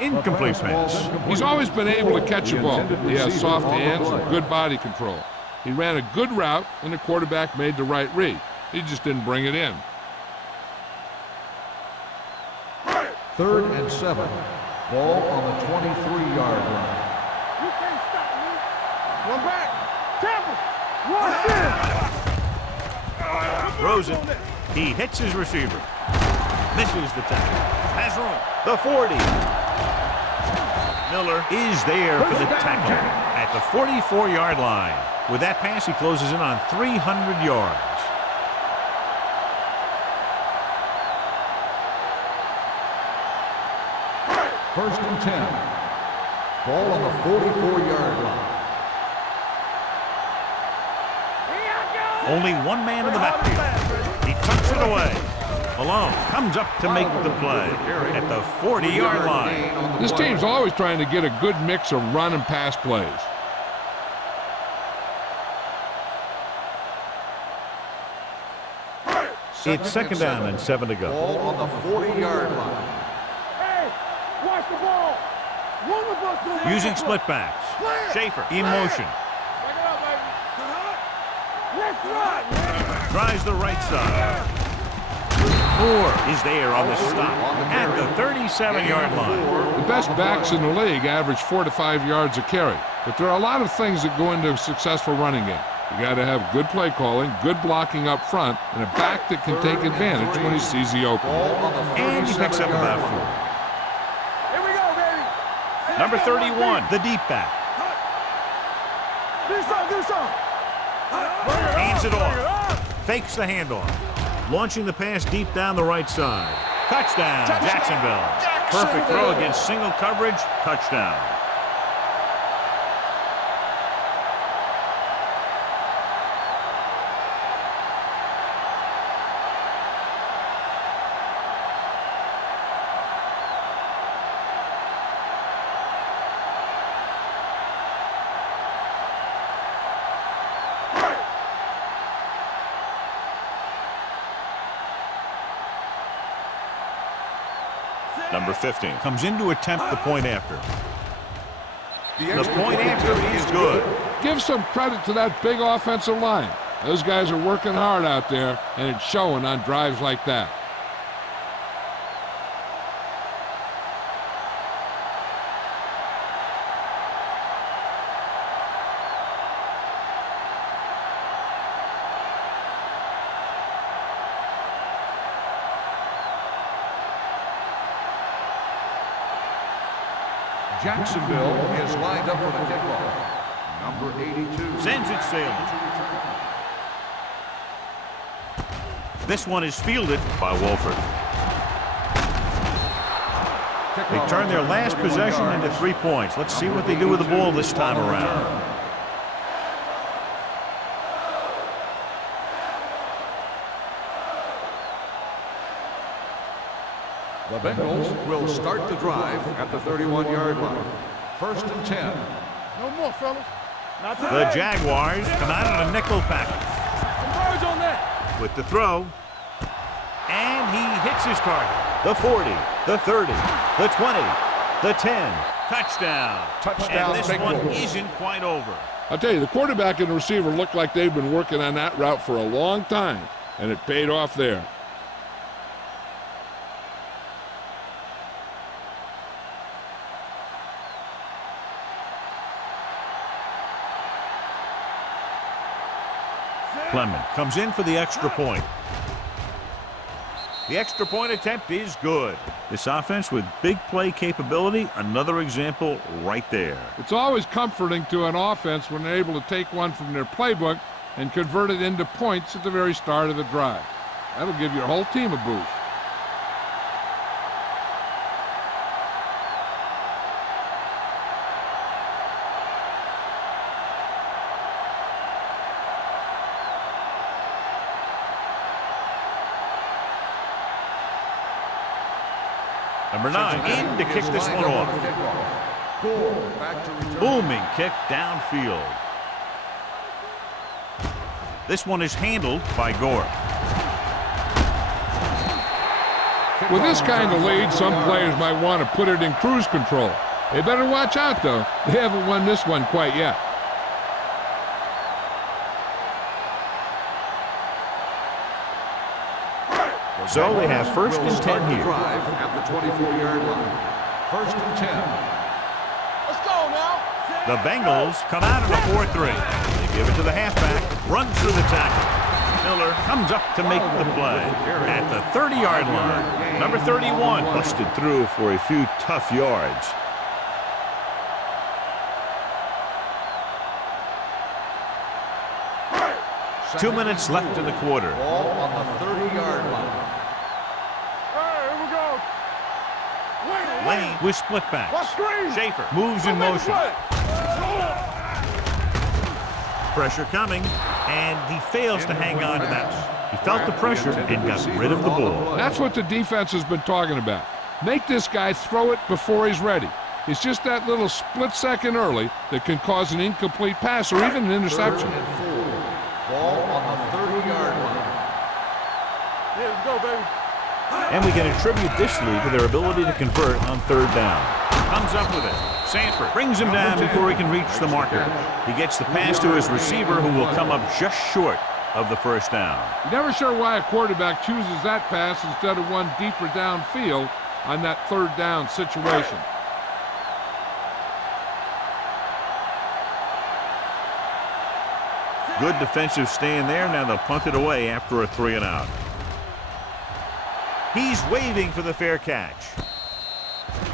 Incomplete pass. He's always been able to catch a ball. He has soft hands and good body control. He ran a good route, and the quarterback made the right read. He just didn't bring it in. Third and 7. Ball on the 23-yard line. You can't stop me. One back. Tampa. One in. Rosen. He hits his receiver. Misses the tackle. Has room. The 40. Miller is there for the tackle at the 44-yard line. With that pass, he closes in on 300 yards. First and 10. Ball on the 44-yard line. Only one man in the backfield. He tucks it away. Alone. Comes up to make the play at the 40-yard line. This team's always trying to get a good mix of run and pass plays. It's second down and 7 to go. Ball on the 40-yard line. Hey, watch the ball. One of us will Using split backs. Schaefer in motion. Back it up, baby. Let's run. Tries the right side. Moore is there on the stop at the 37-yard line. The best backs in the league average 4 to 5 yards a carry. But there are a lot of things that go into a successful running game. You got to have good play calling, good blocking up front, and a back that can take advantage when he sees the opening. And he picks up about 4. Here we go, baby. Number 31, the deep back. Do something. Hands it off. Fakes the handoff. Launching the pass deep down the right side. Touchdown, Jacksonville. Perfect throw against single coverage. Touchdown. Number 15 comes in to attempt the point after. The point after is good. Give some credit to that big offensive line. Those guys are working hard out there, and it's showing on drives like that. Jacksonville is lined up for the kickoff. Number 82. Sends it sailing. This one is fielded by Wolford. They turn their last possession into 3 points. Let's see what they do with the ball this time around. The Bengals will start the drive at the 31-yard line. First and 10. No more, fellas. Not today. The Jaguars come out on a nickel package. Converge on that. With the throw. And he hits his target. The 40, the 30, the 20, the 10. Touchdown. Touchdown, And this Bengals. one isn't quite over. I'll tell you, the quarterback and the receiver look like they've been working on that route for a long time, and it paid off there. Clement comes in for the extra point. The extra point attempt is good. This offense with big play capability, another example right there. It's always comforting to an offense when they're able to take one from their playbook and convert it into points at the very start of the drive. That'll give your whole team a boost. Number 9 in to kick this one off. Booming kick downfield. This one is handled by Gore. With this kind of lead, some players might want to put it in cruise control. They better watch out, though. They haven't won this one quite yet. So they have first and 10 here. Drive at the 24-yard line. First and 10. Let's go now. The Bengals come out in a 4-3. They give it to the halfback, runs through the tackle. Miller comes up to make the play at the 30-yard line. Number 31 busted through for a few tough yards. Two minutes left in the quarter. Ball on the 30-yard line. Hey, here we go. Lane with split backs. Watch screen. Schaefer moves in motion. Pressure coming, and he fails to hang on to that. He felt the pressure and got rid of the ball. That's what the defense has been talking about. Make this guy throw it before he's ready. It's just that little split second early that can cause an incomplete pass or even an interception. Third and 4. Ball on the 30-yard line. Yeah, let's go, baby. And we can attribute this lead to their ability to convert on third down. Comes up with it. Sanford brings him down before he can reach the marker. He gets the pass to his receiver, who will come up just short of the first down. You're never sure why a quarterback chooses that pass instead of one deeper downfield on that third down situation. Good defensive stand there. Now they'll punt it away after a 3-and-out. He's waving for the fair catch.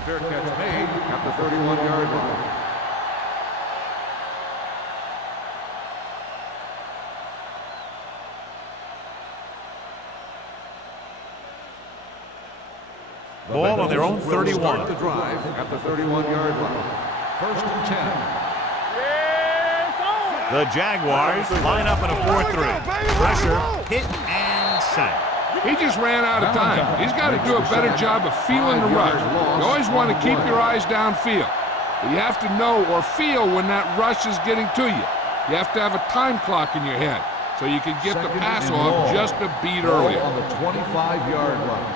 Fair catch made at the 31-yard line. Ball on their own 31. Start the drive at the 31-yard line. First and 10. Yeah, it's on. The Jaguars line up in a 4-3. Pressure, hit, and sack. He just ran out of time. He's got to do a better job of feeling the rush. You always want to keep your eyes downfield. But you have to know or feel when that rush is getting to you. You have to have a time clock in your head so you can get the pass off just a beat earlier. On the 25-yard line.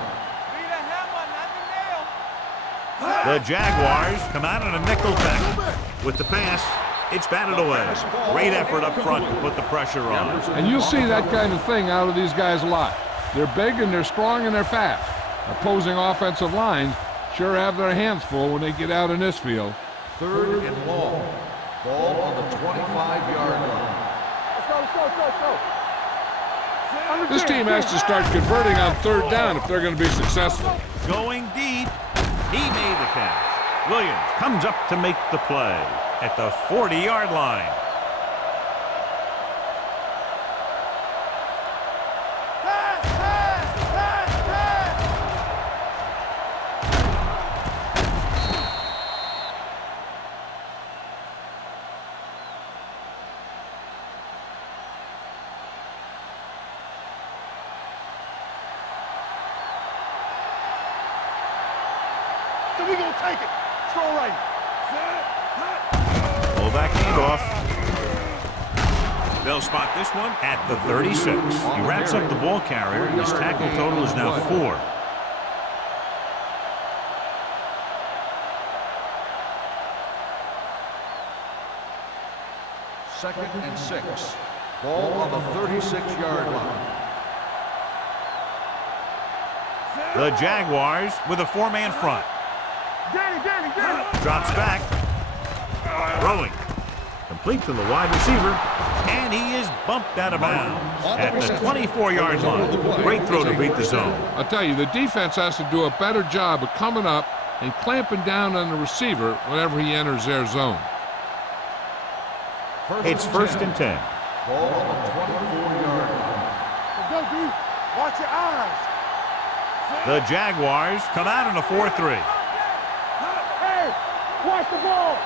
Need a hammer, not the nail. The Jaguars come out in a nickel tackle. With the pass, it's batted away. Great effort up front to put the pressure on. And you'll see that kind of thing out of these guys a lot. They're big and they're strong and they're fast. Opposing offensive lines sure have their hands full when they get out in this field. Third and long. Ball on the 25-yard line. Let's go. This team has to start converting on third down if they're going to be successful. Going deep, he made the catch. Williams comes up to make the play at the 40-yard line. So we're going to take it. Throw right. Pull back handoff. They'll spot this one at the 36. He wraps up the ball carrier. His tackle total is now 4. Second and 6. Ball on the 36-yard line. The Jaguars with a 4-man front. Danny. Drops back. Throwing. Complete to the wide receiver. And he is bumped out of bounds at the 24-yard line. Great throw to beat the zone. I'll tell you, the defense has to do a better job of coming up and clamping down on the receiver whenever he enters their zone. It's first and 10. Ball on the 24-yard line. Let's go, D. Watch your eyes. The Jaguars come out in a 4-3. Hey, watch the ball.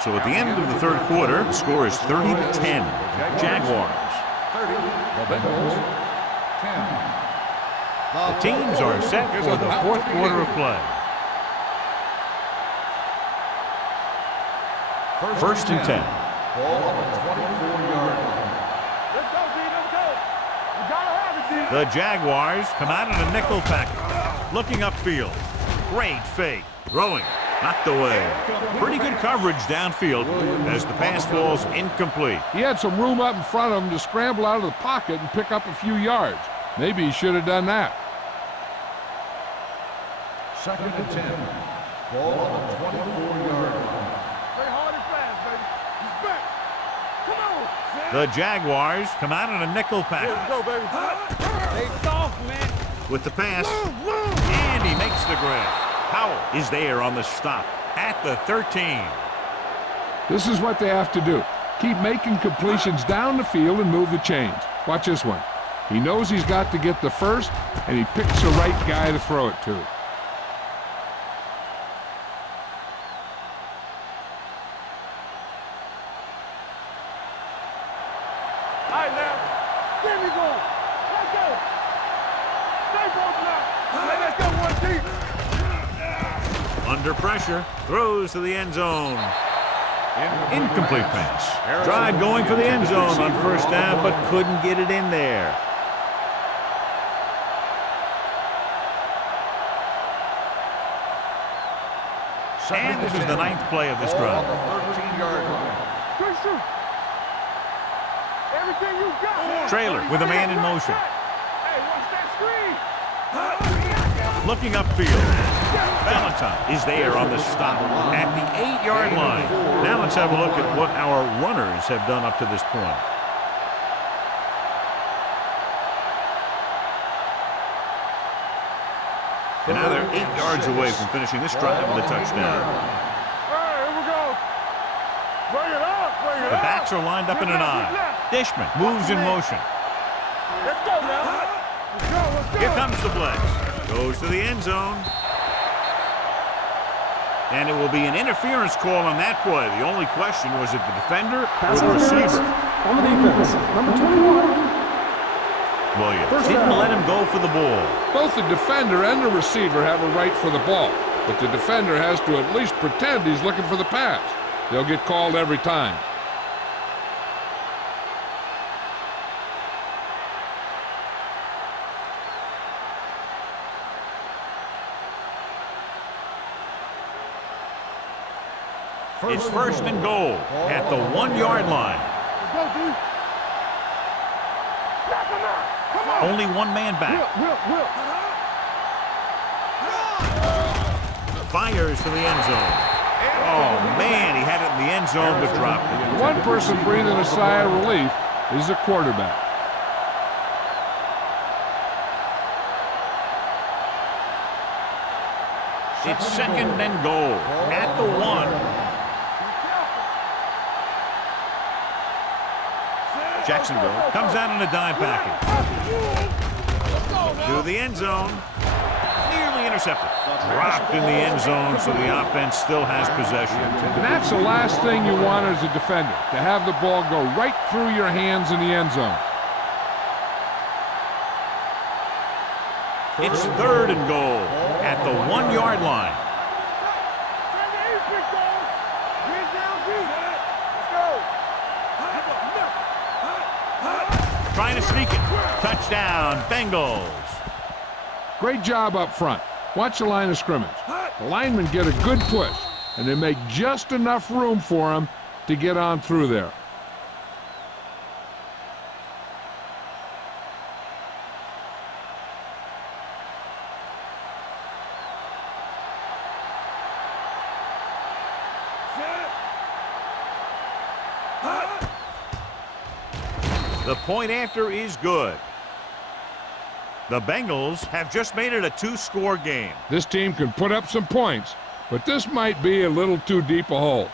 So at the end of the third quarter, the score is 30-10. Jaguars. 30. The Bengals. 10. The teams are set for the fourth quarter of play. First and 10. Ball on the 24-yard line. Let's go, D. Let's go. You gotta have it, D. The Jaguars come out in a nickel package. Looking upfield. Great fake. Throwing. Knocked away. Pretty good coverage downfield as the pass falls incomplete. He had some room up in front of him to scramble out of the pocket and pick up a few yards. Maybe he should have done that. Second and 10. Ball on the 24-yard line. Play hard and fast, baby. He's back. Come on. The Jaguars come out in a nickel Let's package. go, baby. They soft, man. With the pass, and he makes the grab. Powell is there on the stop at the 13. This is what they have to do. Keep making completions down the field and move the chains. Watch this one. He knows he's got to get the first, and he picks the right guy to throw it to. All right, now. Give me one. Let's go. Stay broken out. Let's go, one deep. Under pressure, throws to the end zone. Incomplete pass. Tried going for the end zone on first down, but couldn't get it in there. And this is the ninth play of this drive. On the 13-yard line. Christian. Everything you got. Trailer with a man in motion. Hey, watch that screen. Looking upfield. Valentine is there on the stop at the 8-yard line. Now let's have a look at what our runners have done up to this point. And now they're 8 yards away from finishing this drive with a touchdown. All right, here we go. Bring it up, bring it The up. backs are lined up in an I. Dishman moves in motion. Let's go now. Let's go, let's go. Here comes the blitz. Goes to the end zone. And it will be an interference call on that play. The only question was it the defender or Pass the interference receiver? on the defense. Number 21. Williams First didn't down. let him go for the ball. Both the defender and the receiver have a right for the ball, but the defender has to at least pretend he's looking for the pass. They'll get called every time. It's first and goal at the 1-yard line. Let's go, D. Knock him out. Come on. Only one man back. Will. Fires to the end zone. Oh, man, he had it in the end zone but dropped it. One person breathing a sigh of relief is the quarterback. It's second and goal at the 1. Jacksonville comes out in a dime package. To the end zone. Nearly intercepted. Dropped in the end zone, so the offense still has possession. And that's the last thing you want as a defender, to have the ball go right through your hands in the end zone. It's third and goal at the 1-yard line. Trying to sneak it. Touchdown, Bengals. Great job up front. Watch the line of scrimmage. The linemen get a good push, and they make just enough room for him to get on through there. The point after is good. The Bengals have just made it a 2-score game. This team can put up some points, but this might be a little too deep a hole.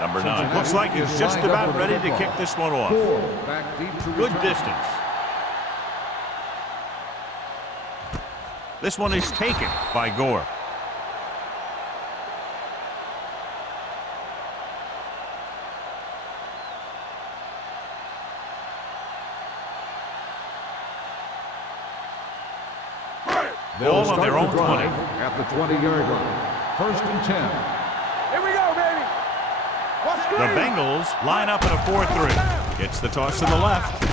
Number 9. Looks like he's just about ready to kick this one off. Good distance. This one is taken by Gore. Ball on their own 20. At the 20-yard line. 1st and 10. Here we go, baby. The Bengals line up in a 4-3. Gets the toss to the left.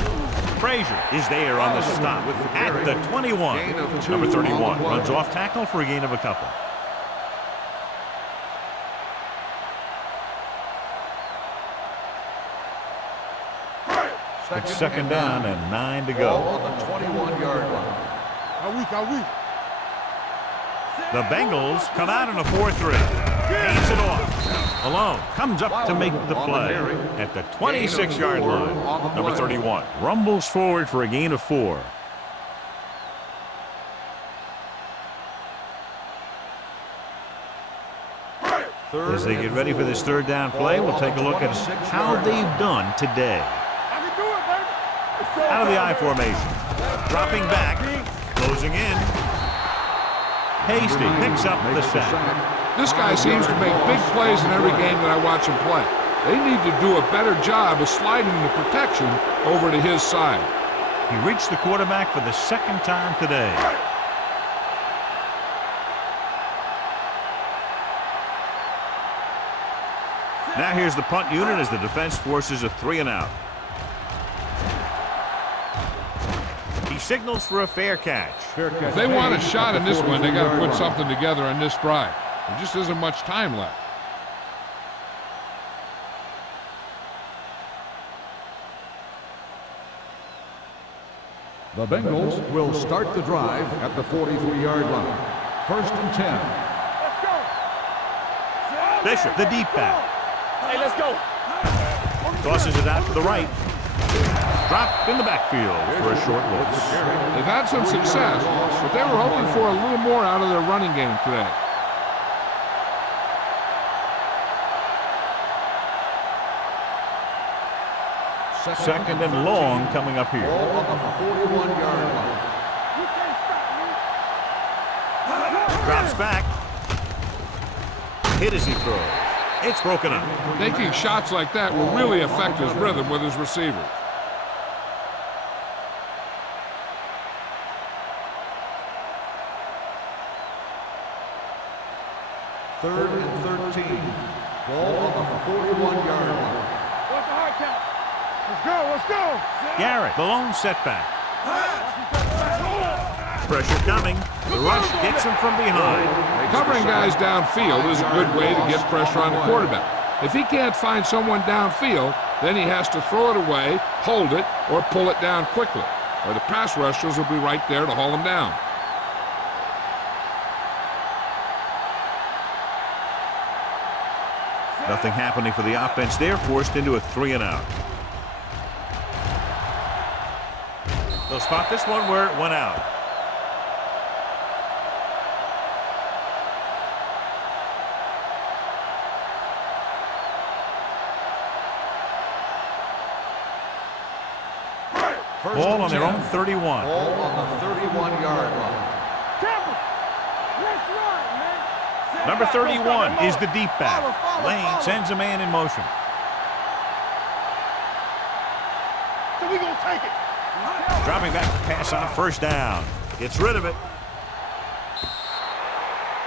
Frazier is there on the stop at the 21. Number 31 runs off tackle for a gain of a couple. It's 2nd down and 9 to go. On the 21-yard line. The Bengals come out in a 4-3. Hands it off. Alone. Comes up to make the play at the 26-yard line. Number 31 rumbles forward for a gain of 4. As they get ready for this 3rd down play, we'll take a look at how they've done today. Out of the I formation. Dropping back. Closing in. Hasty picks up the sack. This guy seems to make big plays in every game that I watch him play. They need to do a better job of sliding the protection over to his side. He reached the quarterback for the 2nd time today. Now here's the punt unit as the defense forces a 3-and-out. He signals for a fair catch. If they want a shot in this one, they got to put something together on this drive. There just isn't much time left. The Bengals will start the drive at the 43-yard line. 1st and 10. Bishop, the deep back. Hey, let's go. Tosses it out to the right. Dropped in the backfield for a short loss. They've had some success, but they were hoping for a little more out of their running game today. Second and long coming up here. Ball on the 41-yard line. Drops back. Hit as he throws. It's broken up. Taking shots like that will really affect his rhythm with his receivers. Third and 13. Ball on the 41-yard line. What's the hard count? Let's go, let's go. Garrett, the lone setback. Pressure coming. The rush gets him from behind. Covering guys downfield is a good way to get pressure on the quarterback. If he can't find someone downfield, then he has to throw it away, hold it, or pull it down quickly, or the pass rushers will be right there to haul him down. Nothing happening for the offense there, forced into a 3-and-out. They'll spot this one where it went out. Ball on their own 31. Ball on the 31-yard line. Number 31 is the deep back. Lane sends a man in motion. So we gonna take it. Dropping back to pass on 1st down. Gets rid of it.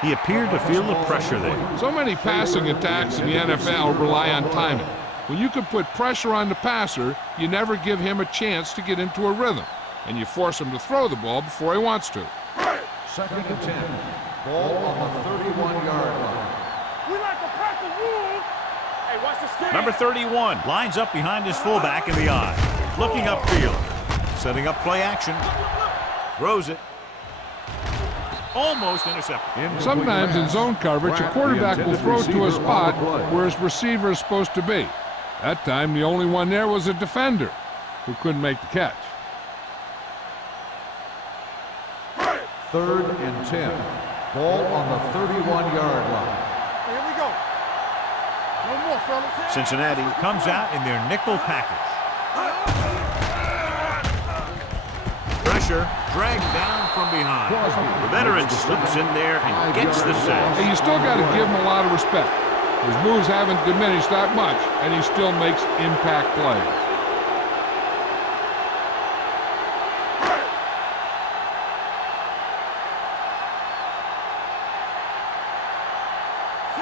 He appeared to feel the pressure there. So many passing attacks in the NFL rely on timing. When you can put pressure on the passer, you never give him a chance to get into a rhythm, and you force him to throw the ball before he wants to. 2nd and 10. Ball on the 31-yard line. We like to crack the rules. Hey, watch the stand. Number 31 lines up behind his fullback in the eye. Looking upfield. Setting up play action. Throws it. Almost intercepted. Sometimes in zone coverage, a quarterback will throw to a spot where his receiver is supposed to be. That time, the only one there was a defender who couldn't make the catch. 3rd and 10. Ball on the 31-yard line. Here we go. No more, fellas. Cincinnati comes out in their nickel package. Pressure, dragged down from behind. The veteran slips in there and gets the sack. Hey, you still got to give him a lot of respect. His moves haven't diminished that much, and he still makes impact plays.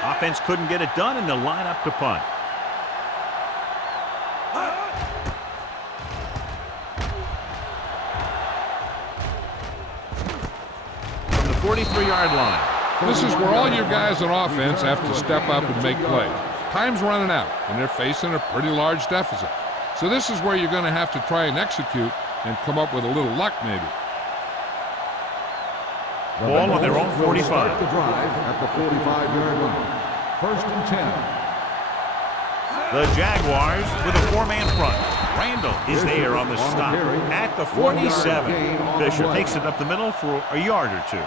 Offense couldn't get it done, and they'll line up to punt. From the 43-yard line. This is where all your guys on offense have to step up and make plays. Time's running out, and they're facing a pretty large deficit. So this is where you're going to have to try and execute and come up with a little luck, maybe. Ball on their own 45. The drive at the 45-yard line. 1st and 10. The Jaguars with a 4-man front. Randall is there on the stop at the 47. Fisher takes it up the middle for a yard or two.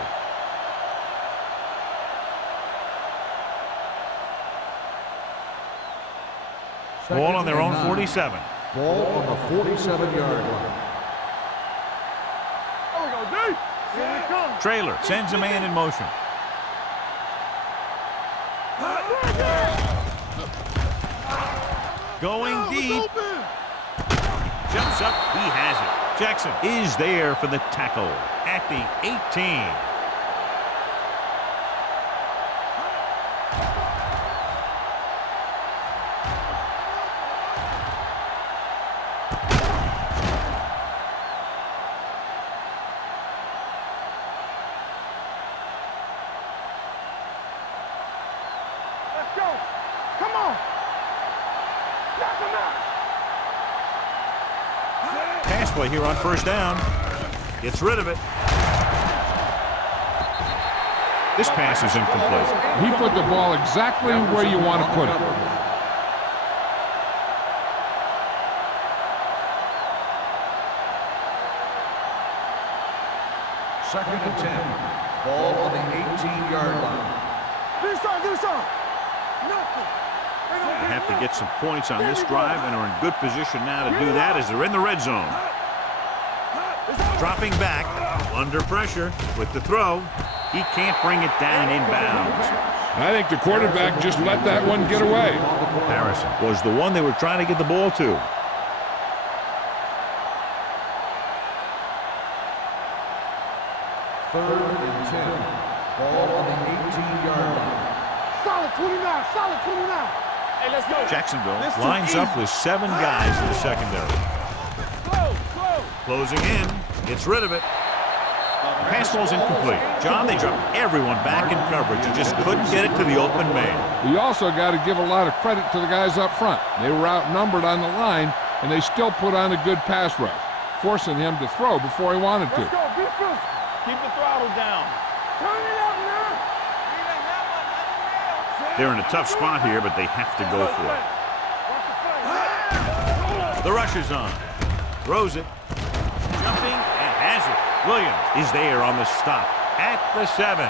Ball on their own 47. Ball on the 47-yard line. There we go, D. Here we come. Trailer sends a man in motion. Going deep. Jumps up. He has it. Jackson is there for the tackle at the 18. Let's go. Come on. Knock him out. Pass play here on 1st down. Gets rid of it. This pass is incomplete. He put the ball exactly where you want to put it. Second and 10. Ball on the 18-yard line. Get inside. Nothing. They have to get some points on this drive and are in good position now to do that as they're in the red zone. Dropping back, under pressure with the throw. He can't bring it down inbounds. I think the quarterback just let that one get away. Harrison was the one they were trying to get the ball to. Third and 10. Ball on the 18-yard line. Solid 29. Solid 29. Hey, let's go. Jacksonville lines up with 7 guys in the secondary. Closing in, gets rid of it. Pass ball's incomplete. John, they dropped everyone back in coverage and just couldn't get it to the open man. You also got to give a lot of credit to the guys up front. They were outnumbered on the line, and they still put on a good pass rush, forcing him to throw before he wanted to. Let's go. Defense. Keep the throttle down. Turn it up now. They're in a tough spot here, but they have to go for it. The rush is on. Throws it. Jumping and has it. Williams is there on the stop at the 7.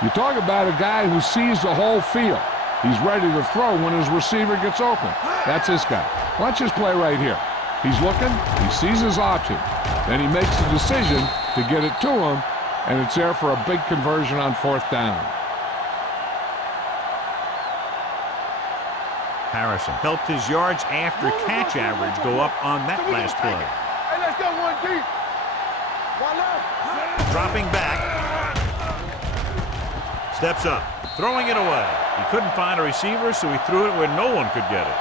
You talk about a guy who sees the whole field. He's ready to throw when his receiver gets open. That's this guy. Watch his play right here. He's looking, he sees his option, then he makes the decision to get it to him, and it's there for a big conversion on 4th down. Harrison helped his yards after catch average go up on that last play. Hey, let's go one deep. One left. Dropping back. Steps up. Throwing it away. He couldn't find a receiver, so he threw it where no one could get it.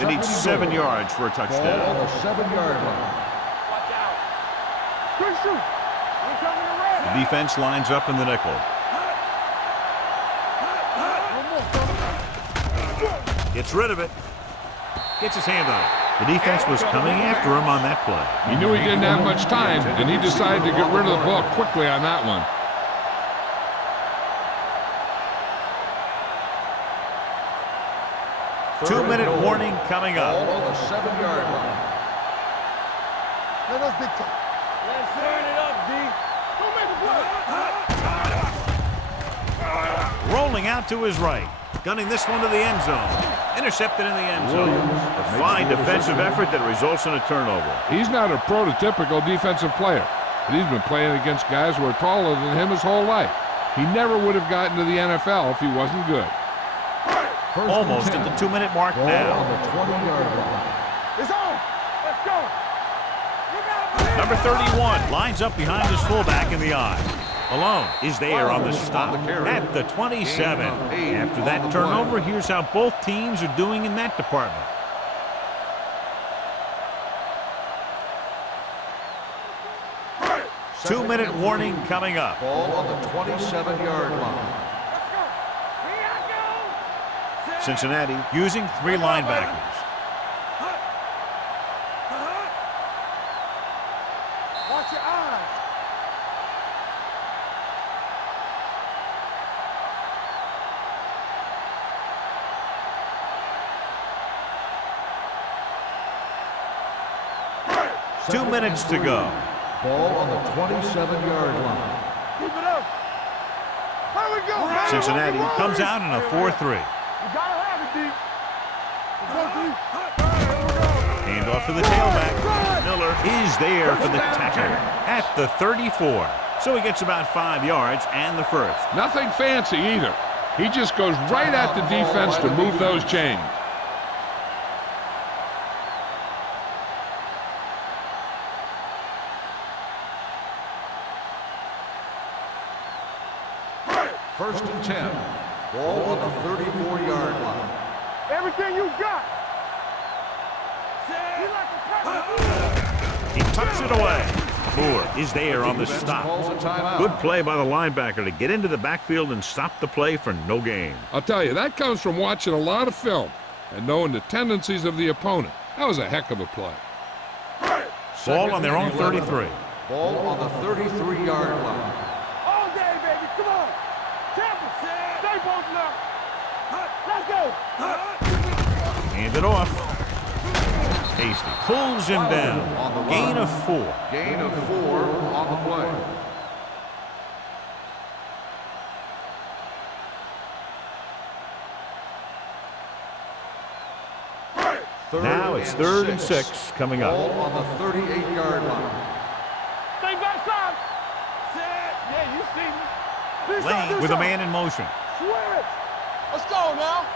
They need 7 yards for a Ball on touchdown. the 7-yard line. Watch out. Good shoot. We're coming to red. The defense lines up in the nickel. Gets rid of it. Gets his hand on it. The defense was coming after him on that play. He knew he didn't have much time, and he decided to get rid of the ball quickly on that one. Two-minute warning coming Ball up. on the 7-yard line. Let us dictate. Let's turn it up, D. Don't make a play. Rolling out to his right. Gunning this one to the end zone. Intercepted in the end zone. A fine defensive effort that results in a turnover. He's not a prototypical defensive player, but he's been playing against guys who are taller than him his whole life. He never would have gotten to the NFL if he wasn't good. Almost at the 2-minute mark now. On the 20-yard line. It's on. Let's go. Number 31 lines up behind his fullback in the I. Malone is there on the stop at the 27. After that turnover, here's how both teams are doing in that department. Two-minute warning coming up. Ball on the 27-yard line. Cincinnati using 3 linebackers. Watch your eyes. Two minutes to go. Ball on the 27-yard line. Keep it up. Here we go. Cincinnati comes out in a 4-3. You gotta have it, D. Hand off to the tailback. Miller is there for the tackle at the 34. So he gets about 5 yards and the first. Nothing fancy either. He just goes right at the defense to move those chains. First and 10. Ball on the 34-yard line. Everything you got. He tucks it away. Moore is there on the stop. Good play by the linebacker to get into the backfield and stop the play for no gain. I'll tell you, that comes from watching a lot of film and knowing the tendencies of the opponent. That was a heck of a play. Ball on their own 33. Ball on the 33-yard line. All day, baby. Come on. Tampa. Stay posted up. Let's go. Hand it off. Hasty pulls him down. Gain of 4. Gain of 4 on the play. Now it's 3rd and 6 coming up. Ball on the 38-yard line. Stay backside. Yeah, you see me. Lane with a man in motion. Switch. Let's go now.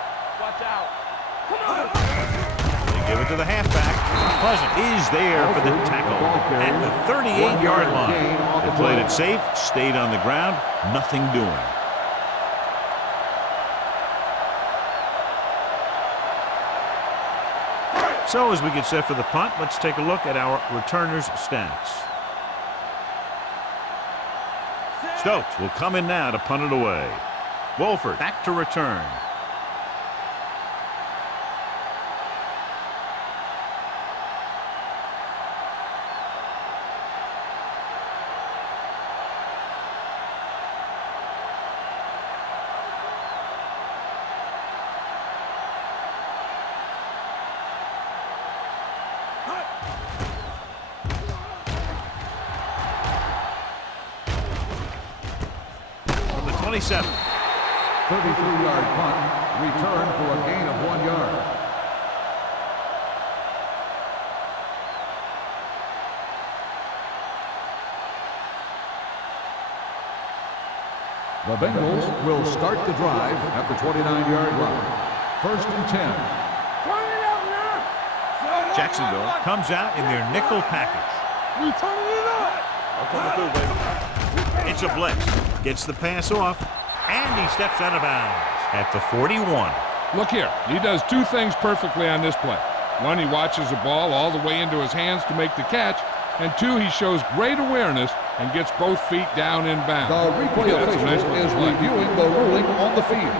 Watch out. Come on. They give it to the halfback. Pleasant is there for the tackle at the 38-yard line. They played it safe, stayed on the ground, nothing doing. So as we get set for the punt, let's take a look at our returners' stats. Stokes will come in now to punt it away. Wolford back to return. From the 27. 33-yard punt. Return for a gain of 1 yard. The Bengals will start the drive at the 29-yard line. First and 10. Turn it up now. Jacksonville comes out in their nickel package. We turning it up. It's a blitz. Gets the pass off, and he steps out of bounds at the 41. Look here, he does 2 things perfectly on this play. 1, he watches the ball all the way into his hands to make the catch, and 2, he shows great awareness and gets both feet down in bounds. The replay official is reviewing the ruling on the field.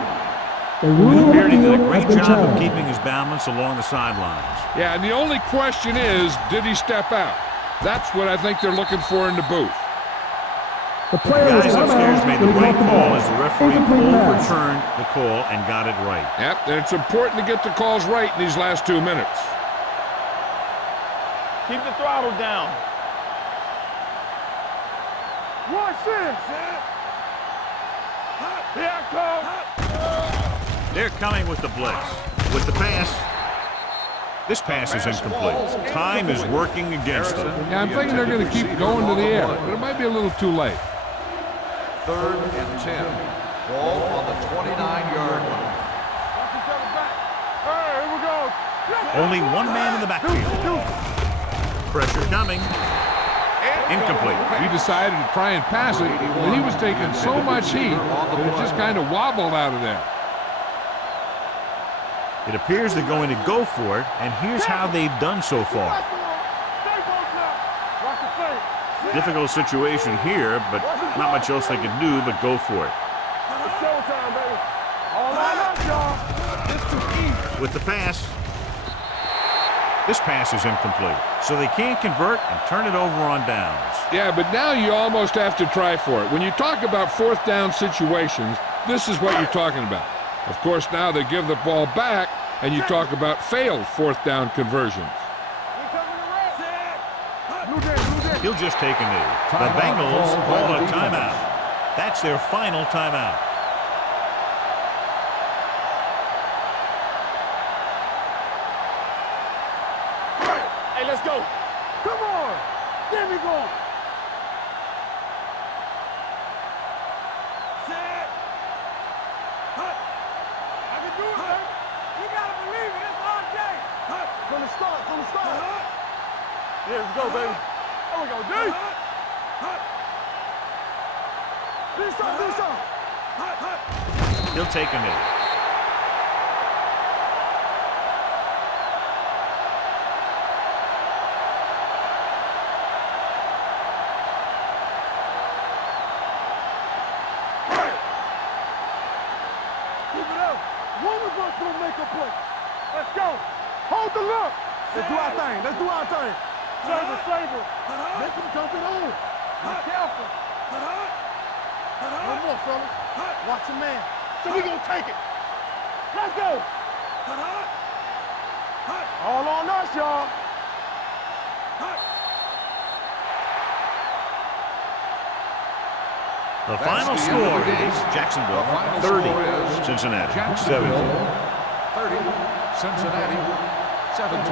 The ruling on Appeared the he did a field has great been job of challenged. keeping his balance along the sidelines. Yeah, and the only question is, did he step out? That's what I think they're looking for in the booth. The player was Guys out of upstairs bounds made when the he right caught the call ball. as the referee Incomplete pass. overturned the call and got it right. Yep, and it's important to get the calls right in these last 2 minutes. Keep the throttle down. Watch this. Here I come. They're coming with the blitz. With the pass. This pass is incomplete. Time is working against them. Yeah, I'm thinking they're going to keep going to the air, but it might be a little too late. 3rd and 10. Ball on the 29-yard line. Watch each other back. Hey, here we go. Only one man in the backfield. Pressure coming. Incomplete. He decided to try and pass it, but he was taking so much heat that it just kind of wobbled out of there. It appears they're going to go for it, and here's how they've done so far. Watch the face. Difficult situation here, but not much else they can do but go for it. It's showtime, baby. All line up, y'all. It's too easy. With the pass. This pass is incomplete, so they can't convert and turn it over on downs. Yeah, but now you almost have to try for it. When you talk about 4th down situations, this is what you're talking about. Of course, now they give the ball back, and you talk about failed 4th down conversions. He'll just take a knee. The Bengals call a timeout. That's their final timeout. Hey, let's go. Come on. There we go. Set. Hut. I can do it, baby. You gotta believe it. It's our day. Hut. From the start. From the start. There we go, baby. There we go, D. Hut. This up, this up. Hut, hut. He'll take a knee. Gonna make a play. Let's go. Hold the look. Let's do our thing. Let's do our thing. Saber. Make him jump it on. Be careful. One more, fellas. Watch your man. So we gonna take it. Let's go. All on us, y'all. The final score is Jacksonville 30, Cincinnati 17. 30, Cincinnati 17.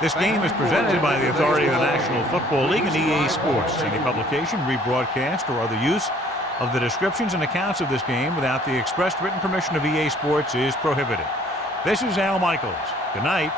This game is presented by the authority of the National Football League and EA Sports. Any publication, rebroadcast, or other use of the descriptions and accounts of this game without the expressed written permission of EA Sports is prohibited. This is Al Michaels. Good night.